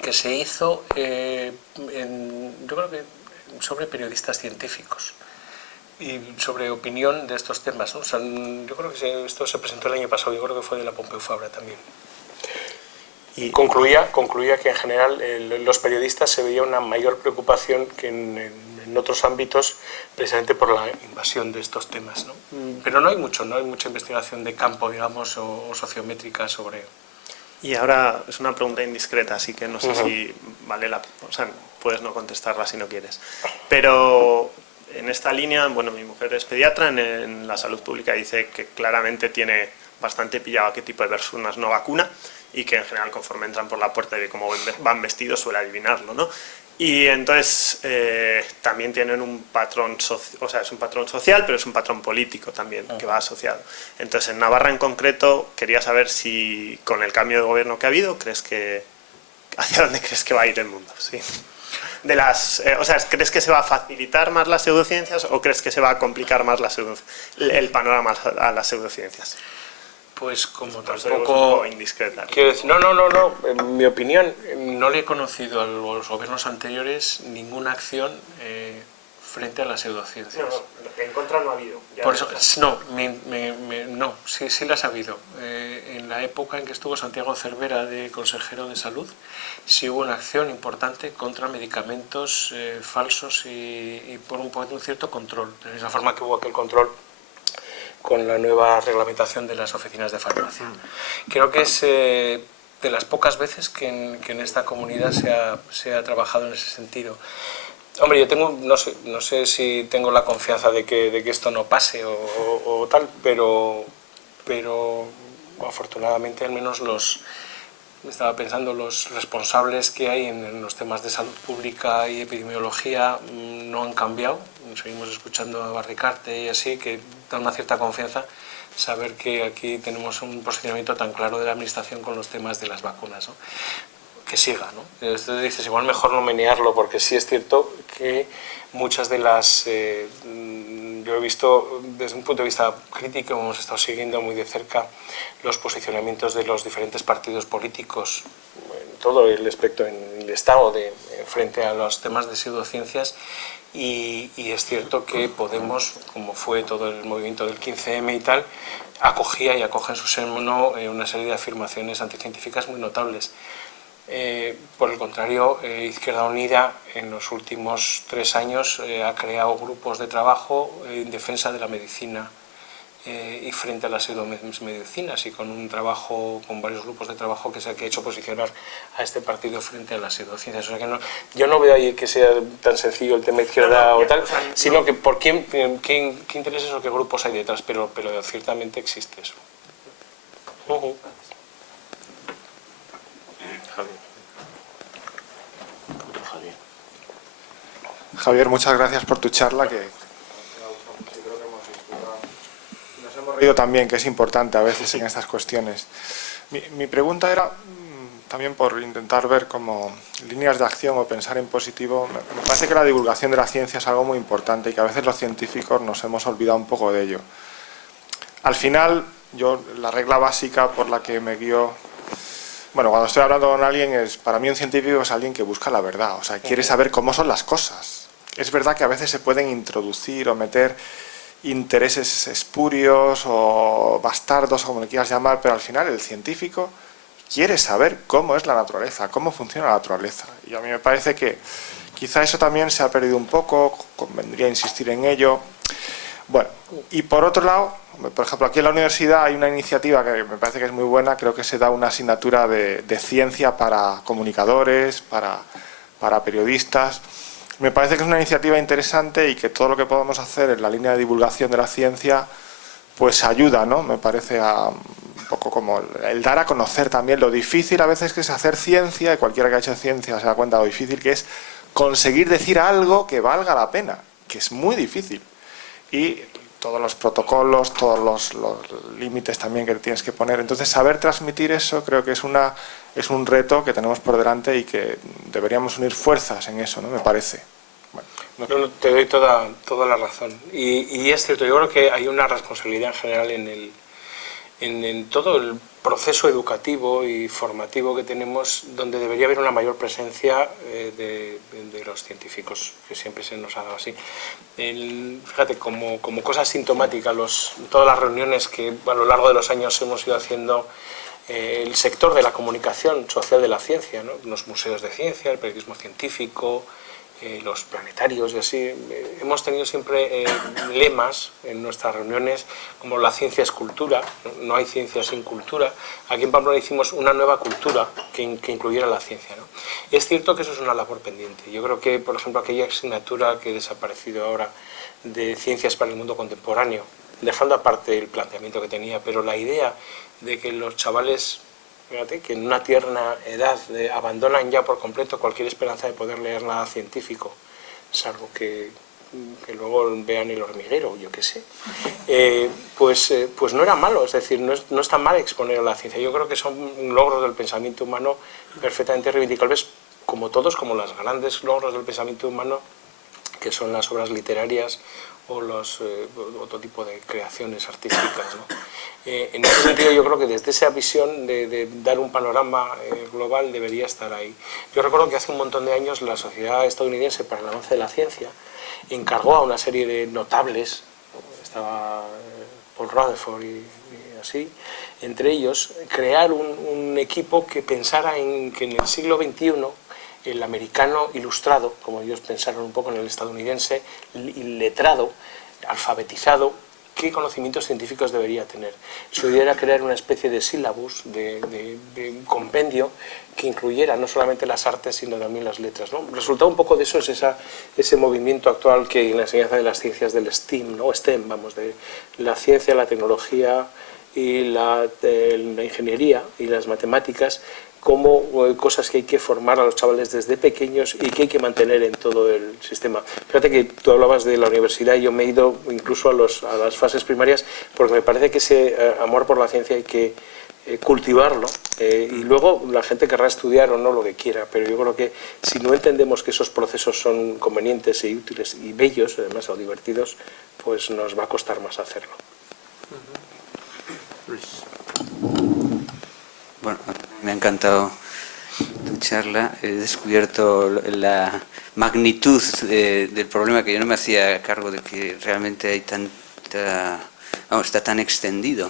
que se hizo, yo creo que sobre periodistas científicos y sobre opinión de estos temas, ¿no? O sea, yo creo que esto se presentó el año pasado, yo creo que fue de la Pompeu Fabra también. Y concluía que en general los periodistas se veía una mayor preocupación que en otros ámbitos, precisamente por la invasión de estos temas, ¿no? Pero no hay mucha investigación de campo, digamos, o sociométrica sobre... Y ahora es una pregunta indiscreta, así que no sé si vale la... O sea, puedes no contestarla si no quieres. Pero en esta línea, bueno, mi mujer es pediatra, en la salud pública dice que claramente tiene bastante pillado a qué tipo de personas no vacuna y que en general conforme entran por la puerta y de cómo van vestidos suele adivinarlo, ¿no? Y entonces también tienen un patrón, o sea, es un patrón social, pero es un patrón político también que va asociado. Entonces, en Navarra en concreto, quería saber si con el cambio de gobierno que ha habido, ¿hacia dónde crees que va a ir el mundo? Sí. O sea, ¿crees que se va a facilitar más las pseudociencias o crees que se va a complicar más el panorama a las pseudociencias? Pues como tampoco indiscreta. Quiero decir, no, en mi opinión no le he conocido a los gobiernos anteriores ninguna acción frente a las pseudociencias. No, en contra no ha habido. Por eso, no, sí las ha habido. En la época en que estuvo Santiago Cervera de consejero de salud, sí hubo una acción importante contra medicamentos falsos y por un cierto control. De esa forma que hubo aquel control con la nueva reglamentación de las oficinas de farmacia. Creo que es de las pocas veces que en esta comunidad se ha trabajado en ese sentido. Hombre, yo tengo, no sé si tengo la confianza de que esto no pase o tal, pero afortunadamente al menos estaba pensando, los responsables que hay en los temas de salud pública y epidemiología no han cambiado. Seguimos escuchando a Barricarte y así, que da una cierta confianza saber que aquí tenemos un posicionamiento tan claro de la Administración con los temas de las vacunas, ¿no? Que siga, ¿no? Entonces dices, igual mejor no menearlo, porque sí es cierto que muchas de las... yo he visto desde un punto de vista crítico, hemos estado siguiendo muy de cerca los posicionamientos de los diferentes partidos políticos en todo el espectro, en el Estado, frente a los temas de pseudociencias, y es cierto que Podemos, como fue todo el movimiento del 15M y tal, acogía y acoge en su seno una serie de afirmaciones anticientíficas muy notables. Por el contrario, Izquierda Unida en los últimos 3 años ha creado grupos de trabajo en defensa de la medicina y frente a las pseudomedicinas, y con un trabajo, con varios grupos de trabajo que se ha hecho posicionar a este partido frente a las pseudociencias. O sea que yo no veo ahí que sea tan sencillo el tema izquierda o tal, sino que por qué intereses o qué grupos hay detrás, pero ciertamente existe eso. Javier, muchas gracias por tu charla, que nos hemos reído también, que es importante a veces en estas cuestiones. Mi pregunta era, también por intentar ver como líneas de acción o pensar en positivo, me parece que la divulgación de la ciencia es algo muy importante y que a veces los científicos nos hemos olvidado un poco de ello. Al final, la regla básica por la que me guío... Bueno, cuando estoy hablando con alguien, para mí un científico es alguien que busca la verdad, o sea, quiere saber cómo son las cosas. Es verdad que a veces se pueden introducir o meter intereses espurios o bastardos, o como le quieras llamar, pero al final el científico quiere saber cómo es la naturaleza, cómo funciona la naturaleza. Y a mí me parece que quizá eso también se ha perdido un poco, convendría insistir en ello. Bueno, y por otro lado, por ejemplo, aquí en la universidad hay una iniciativa que me parece que es muy buena, creo que se da una asignatura de ciencia para comunicadores, para periodistas. Me parece que es una iniciativa interesante y que todo lo que podamos hacer en la línea de divulgación de la ciencia pues ayuda, ¿no? Me parece un poco como el dar a conocer también lo difícil a veces que es hacer ciencia, y cualquiera que ha hecho ciencia se da cuenta de lo difícil que es conseguir decir algo que valga la pena, que es muy difícil. Y todos los protocolos, todos los límites también que tienes que poner. Entonces, saber transmitir eso creo que es un reto que tenemos por delante y que deberíamos unir fuerzas en eso, ¿no? Me parece. Bueno, no, te doy toda la razón. Y es cierto, yo creo que hay una responsabilidad en general en todo el proceso educativo y formativo que tenemos, donde debería haber una mayor presencia de los científicos, que siempre se nos ha dado así. Fíjate, como cosa sintomática, todas las reuniones que a lo largo de los años hemos ido haciendo, el sector de la comunicación social de la ciencia, ¿no? Los museos de ciencia, el periodismo científico, los planetarios y así, hemos tenido siempre lemas en nuestras reuniones como la ciencia es cultura, no hay ciencia sin cultura. Aquí en Pamplona hicimos una nueva cultura que incluyera la ciencia, ¿no? Es cierto que eso es una labor pendiente. Yo creo que, por ejemplo, aquella asignatura que ha desaparecido ahora de ciencias para el mundo contemporáneo, dejando aparte el planteamiento que tenía, pero la idea de que los chavales, fíjate, que en una tierna edad abandonan ya por completo cualquier esperanza de poder leer nada científico, salvo que luego vean El hormiguero, yo qué sé, pues no era malo, es decir, no es tan mal exponer a la ciencia. Yo creo que son logros del pensamiento humano perfectamente reivindicables, como todos, como los grandes logros del pensamiento humano, que son las obras literarias o otro tipo de creaciones artísticas, ¿no? En ese sentido, yo creo que desde esa visión de dar un panorama global debería estar ahí. Yo recuerdo que hace un montón de años la Sociedad Estadounidense para el Avance de la Ciencia encargó a una serie de notables, estaba Paul Rutherford y así, entre ellos, crear un equipo que pensara en que en el siglo XXI el americano ilustrado, como ellos pensaron un poco en el estadounidense, letrado, alfabetizado, qué conocimientos científicos debería tener. Su idea era crear una especie de sílabus, de compendio, que incluyera no solamente las artes, sino también las letras, ¿no? El resultado un poco de eso es ese movimiento actual que en la enseñanza de las ciencias del STEM, ¿no? STEM, vamos, de la ciencia, la tecnología y la ingeniería y las matemáticas, como cosas que hay que formar a los chavales desde pequeños y que hay que mantener en todo el sistema. Fíjate que tú hablabas de la universidad y yo me he ido incluso a las fases primarias porque me parece que ese amor por la ciencia hay que cultivarlo y luego la gente querrá estudiar o no lo que quiera, pero yo creo que si no entendemos que esos procesos son convenientes y útiles y bellos, además o divertidos, pues nos va a costar más hacerlo. Bueno, me ha encantado tu charla. He descubierto la magnitud del problema, que yo no me hacía cargo de que realmente hay está tan extendido.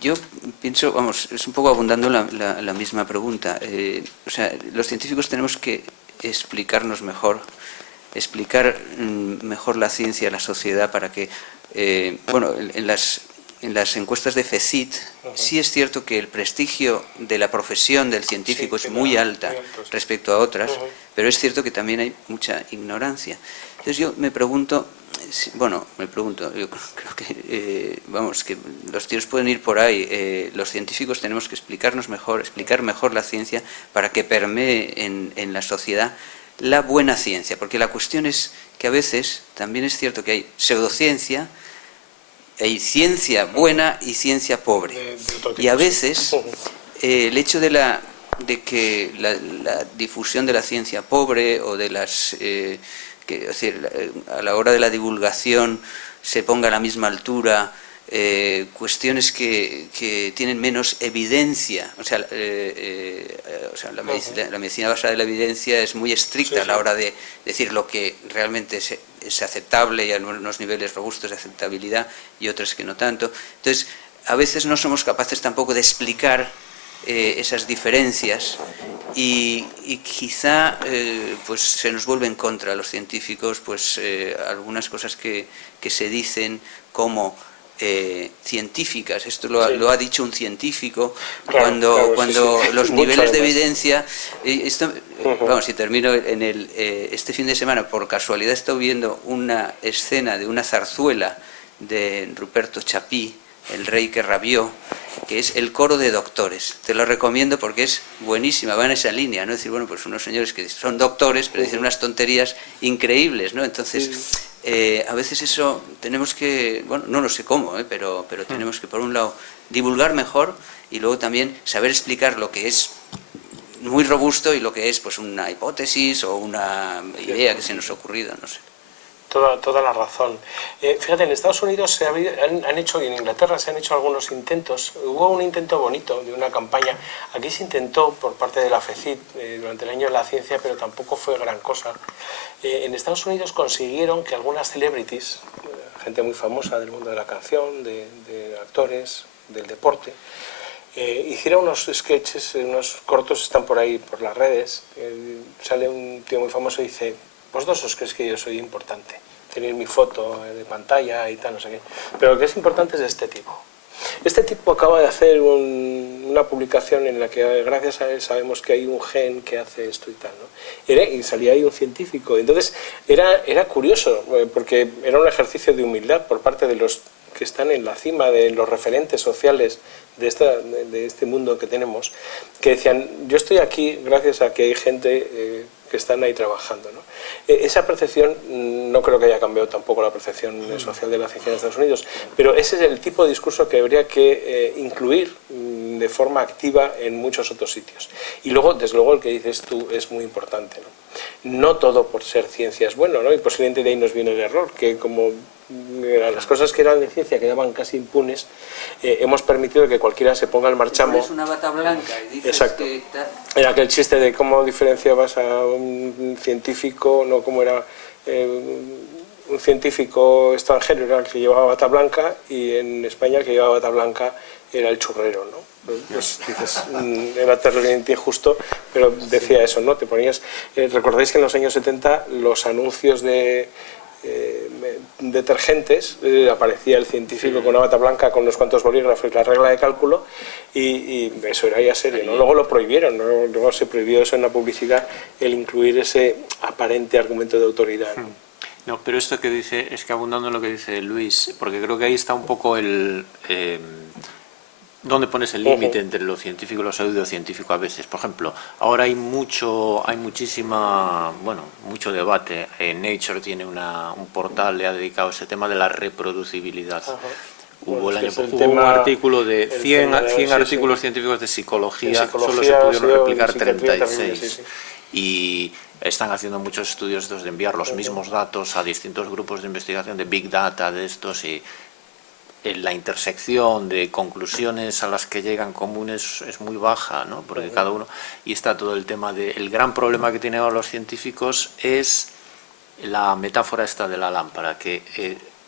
Yo pienso, vamos, es un poco abundando la misma pregunta. O sea, los científicos tenemos que explicarnos mejor, explicar mejor la ciencia a la sociedad para que, bueno, en las encuestas de FECIT, sí es cierto que el prestigio de la profesión del científico es muy alta respecto a otras, pero es cierto que también hay mucha ignorancia. Entonces yo me pregunto, yo creo que, vamos, que los tiros pueden ir por ahí. Los científicos tenemos que explicar mejor la ciencia para que permee en la sociedad la buena ciencia, porque la cuestión es que a veces también es cierto que hay pseudociencia, hay ciencia buena y ciencia pobre. Y a veces el hecho de que la difusión de la ciencia pobre o de las... es decir, a la hora de la divulgación se ponga a la misma altura cuestiones que tienen menos evidencia. O sea, la medicina basada en la evidencia es muy estricta a la hora de decir lo que realmente es aceptable y a unos niveles robustos de aceptabilidad y otros que no tanto. Entonces, a veces no somos capaces tampoco de explicar esas diferencias y quizá pues se nos vuelve en contra a los científicos pues algunas cosas que se dicen como científicas. Esto lo ha dicho un científico cuando los niveles de evidencia vamos, y termino en este fin de semana por casualidad he estado viendo una escena de una zarzuela de Ruperto Chapí, El rey que rabió, que es El coro de doctores. Te lo recomiendo porque es buenísima, va en esa línea, ¿no? Es decir, bueno, pues unos señores que son doctores, pero dicen unas tonterías increíbles, ¿no? Entonces, a veces eso tenemos que, bueno, no lo sé cómo, pero tenemos que, por un lado, divulgar mejor y luego también saber explicar lo que es muy robusto y lo que es, pues, una hipótesis o una idea que se nos ha ocurrido, no sé. Toda la razón. Fíjate, en Estados Unidos han hecho, y en Inglaterra se han hecho algunos intentos. Hubo un intento bonito de una campaña. Aquí se intentó por parte de la FECIT durante el año de la ciencia, pero tampoco fue gran cosa. En Estados Unidos consiguieron que algunas celebrities, gente muy famosa del mundo de la canción, de actores, del deporte, hiciera unos sketches, unos cortos, están por ahí por las redes. Sale un tío muy famoso y dice: vosotros os creéis que yo soy importante, tenéis mi foto de pantalla y tal, no sé qué. Pero lo que es importante es este tipo. Este tipo acaba de hacer una publicación en la que gracias a él sabemos que hay un gen que hace esto y tal, ¿no? Y salía ahí un científico. Entonces era curioso, porque era un ejercicio de humildad por parte de los que están en la cima, de los referentes sociales de este mundo que tenemos, que decían: yo estoy aquí gracias a que hay gente que están ahí trabajando, ¿no? Esa percepción no creo que haya cambiado tampoco la percepción social de la ciencia en Estados Unidos, pero ese es el tipo de discurso que habría que incluir de forma activa en muchos otros sitios. Y luego, desde luego, el que dices tú es muy importante, ¿no? No todo por ser ciencia es bueno, ¿no? Y posiblemente de ahí nos viene el error, que como las cosas que eran de ciencia quedaban casi impunes, hemos permitido que cualquiera se ponga el marchamo. Es una bata blanca y dices. Exacto. Era aquel chiste de cómo diferenciabas a un científico, no como era un científico extranjero, era el que llevaba bata blanca, y en España el que llevaba bata blanca era el churrero, ¿no? Pues dices, era terriblemente injusto, pero decía eso, ¿no? Te ponías, recordáis que en los años 70 los anuncios de detergentes, aparecía el científico con una bata blanca con unos cuantos bolígrafos y la regla de cálculo, y eso era ya serio, ¿no? Luego lo prohibieron, ¿no? Luego se prohibió eso en la publicidad, el incluir ese aparente argumento de autoridad, ¿no? No, pero esto que dice, es que abundando en lo que dice Luis, porque creo que ahí está un poco el... ¿dónde pones el límite entre lo científico y lo pseudocientífico a veces? Por ejemplo, ahora hay mucho debate. Nature tiene un portal, le ha dedicado a ese tema de la reproducibilidad. Hubo un artículo de 100 artículos científicos de psicología, solo se pudieron replicar 36. Y están haciendo muchos estudios de enviar los mismos datos a distintos grupos de investigación de Big Data de estos, y la intersección de conclusiones a las que llegan comunes es muy baja, ¿no? Porque cada uno... Y está todo el tema el gran problema que tienen ahora los científicos es la metáfora esta de la lámpara, que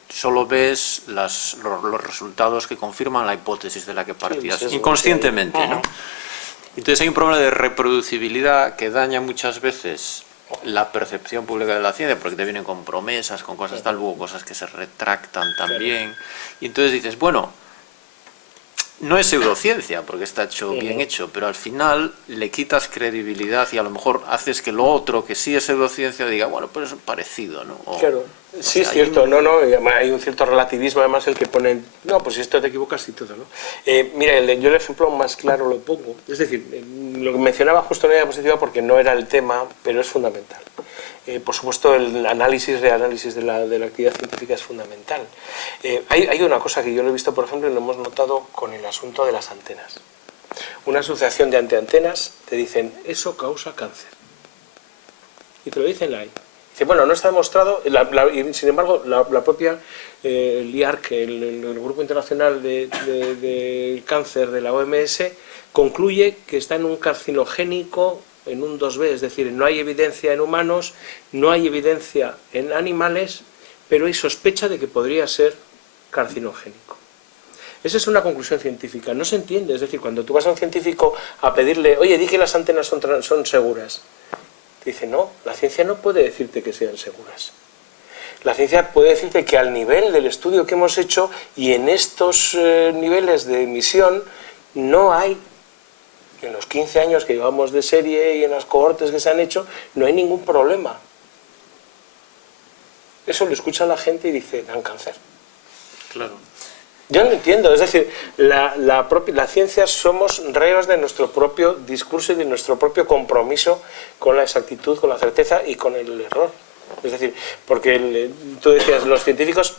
solo ves los resultados que confirman la hipótesis de la que partías, inconscientemente, ¿no? Entonces hay un problema de reproducibilidad que daña muchas veces la percepción pública de la ciencia, porque te vienen con promesas, con cosas tal, luego cosas que se retractan también, y entonces dices, bueno, no es pseudociencia porque está hecho bien hecho, pero al final le quitas credibilidad y a lo mejor haces que lo otro, que sí es pseudociencia, diga, bueno, pues es parecido, ¿no? Claro, sí, es cierto, hay un cierto relativismo además el que ponen, no, pues si esto te equivocas y todo, ¿no? Mira, yo el ejemplo más claro lo pongo, es decir, lo que mencionaba justo en la diapositiva porque no era el tema, pero es fundamental. Por supuesto, el análisis de la actividad científica es fundamental. Hay una cosa que yo lo he visto, por ejemplo, y lo hemos notado con el asunto de las antenas. Una asociación de antiantenas te dicen, eso causa cáncer. Y te lo dicen ahí. Dice, bueno, no está demostrado, y sin embargo, la propia LIARC, el Grupo Internacional del Cáncer de la OMS, concluye que está en un carcinogénico en un 2B, es decir, no hay evidencia en humanos, no hay evidencia en animales, pero hay sospecha de que podría ser carcinogénico. Esa es una conclusión científica, no se entiende, es decir, cuando tú vas a un científico a pedirle, oye, di que las antenas son seguras, te dice, no, la ciencia no puede decirte que sean seguras. La ciencia puede decirte que al nivel del estudio que hemos hecho y en estos niveles de emisión no hay, en los 15 años que llevamos de serie y en las cohortes que se han hecho, no hay ningún problema. Eso lo escucha la gente y dice, dan cáncer. Claro. Yo no entiendo, es decir, la ciencia somos reos de nuestro propio discurso y de nuestro propio compromiso con la exactitud, con la certeza y con el error. Es decir, porque tú decías, los científicos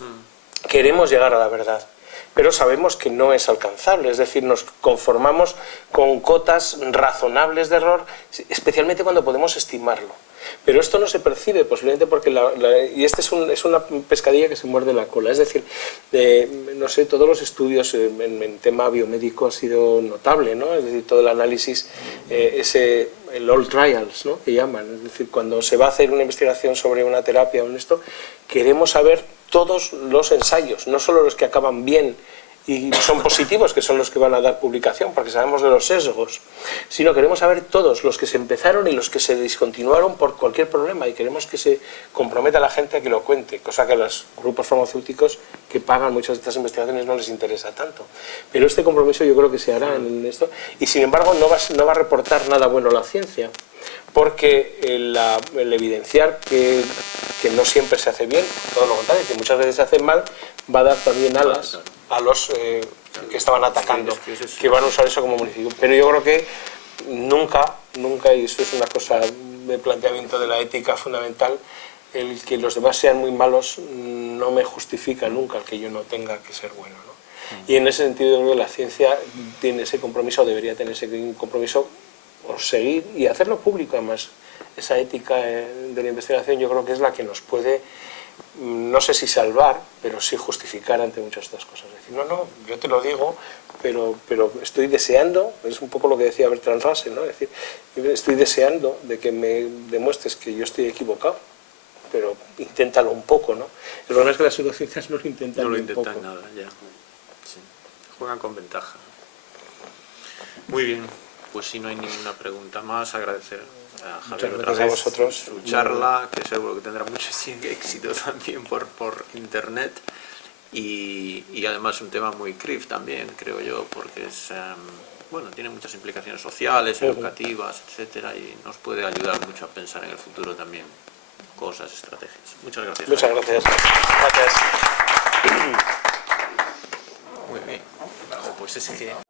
queremos llegar a la verdad, pero sabemos que no es alcanzable, es decir, nos conformamos con cotas razonables de error, especialmente cuando podemos estimarlo. Pero esto no se percibe, posiblemente porque y esta es una pescadilla que se muerde la cola, es decir, no sé, todos los estudios en tema biomédico ha sido notable, ¿no? Es decir, todo el análisis, el all trials, ¿no? Que llaman, es decir, cuando se va a hacer una investigación sobre una terapia o esto, queremos saber todos los ensayos, no solo los que acaban bien y son positivos, que son los que van a dar publicación, porque sabemos de los sesgos, sino queremos saber todos los que se empezaron y los que se discontinuaron por cualquier problema, y queremos que se comprometa a la gente a que lo cuente, cosa que a los grupos farmacéuticos que pagan muchas de estas investigaciones no les interesa tanto. Pero este compromiso yo creo que se hará en esto, y sin embargo no va a reportar nada bueno la ciencia, porque el evidenciar que no siempre se hace bien, todo lo contrario, que muchas veces se hace mal, va a dar también alas a los que estaban atacando, que van a usar eso como municipio. Pero yo creo que nunca, y esto es una cosa de planteamiento de la ética fundamental, el que los demás sean muy malos no me justifica nunca el que yo no tenga que ser bueno, ¿no? Y en ese sentido yo creo que la ciencia tiene ese compromiso, debería tener ese compromiso, o seguir y hacerlo público además. Esa ética de la investigación yo creo que es la que nos puede, no sé si salvar, pero sí justificar ante muchas de estas cosas. Es decir, no, yo te lo digo, pero estoy deseando, es un poco lo que decía Bertrand Russell, ¿no? Es decir, estoy deseando de que me demuestres que yo estoy equivocado, pero inténtalo un poco, ¿no? El problema es que las pseudociencias no lo intentan No lo un intentan poco. nada, ya. Sí. Juegan con ventaja. Muy bien. pues si no hay ninguna pregunta más, agradecer a Javier Muchas otra gracias a vez vosotros. su charla, que seguro que tendrá mucho éxito también por internet, y además un tema muy CRIF también, creo yo, porque es, bueno, tiene muchas implicaciones sociales, educativas, etcétera, y nos puede ayudar mucho a pensar en el futuro también cosas, estrategias. Muchas gracias. Muchas gracias. Gracias. Muy bien. Pues es que...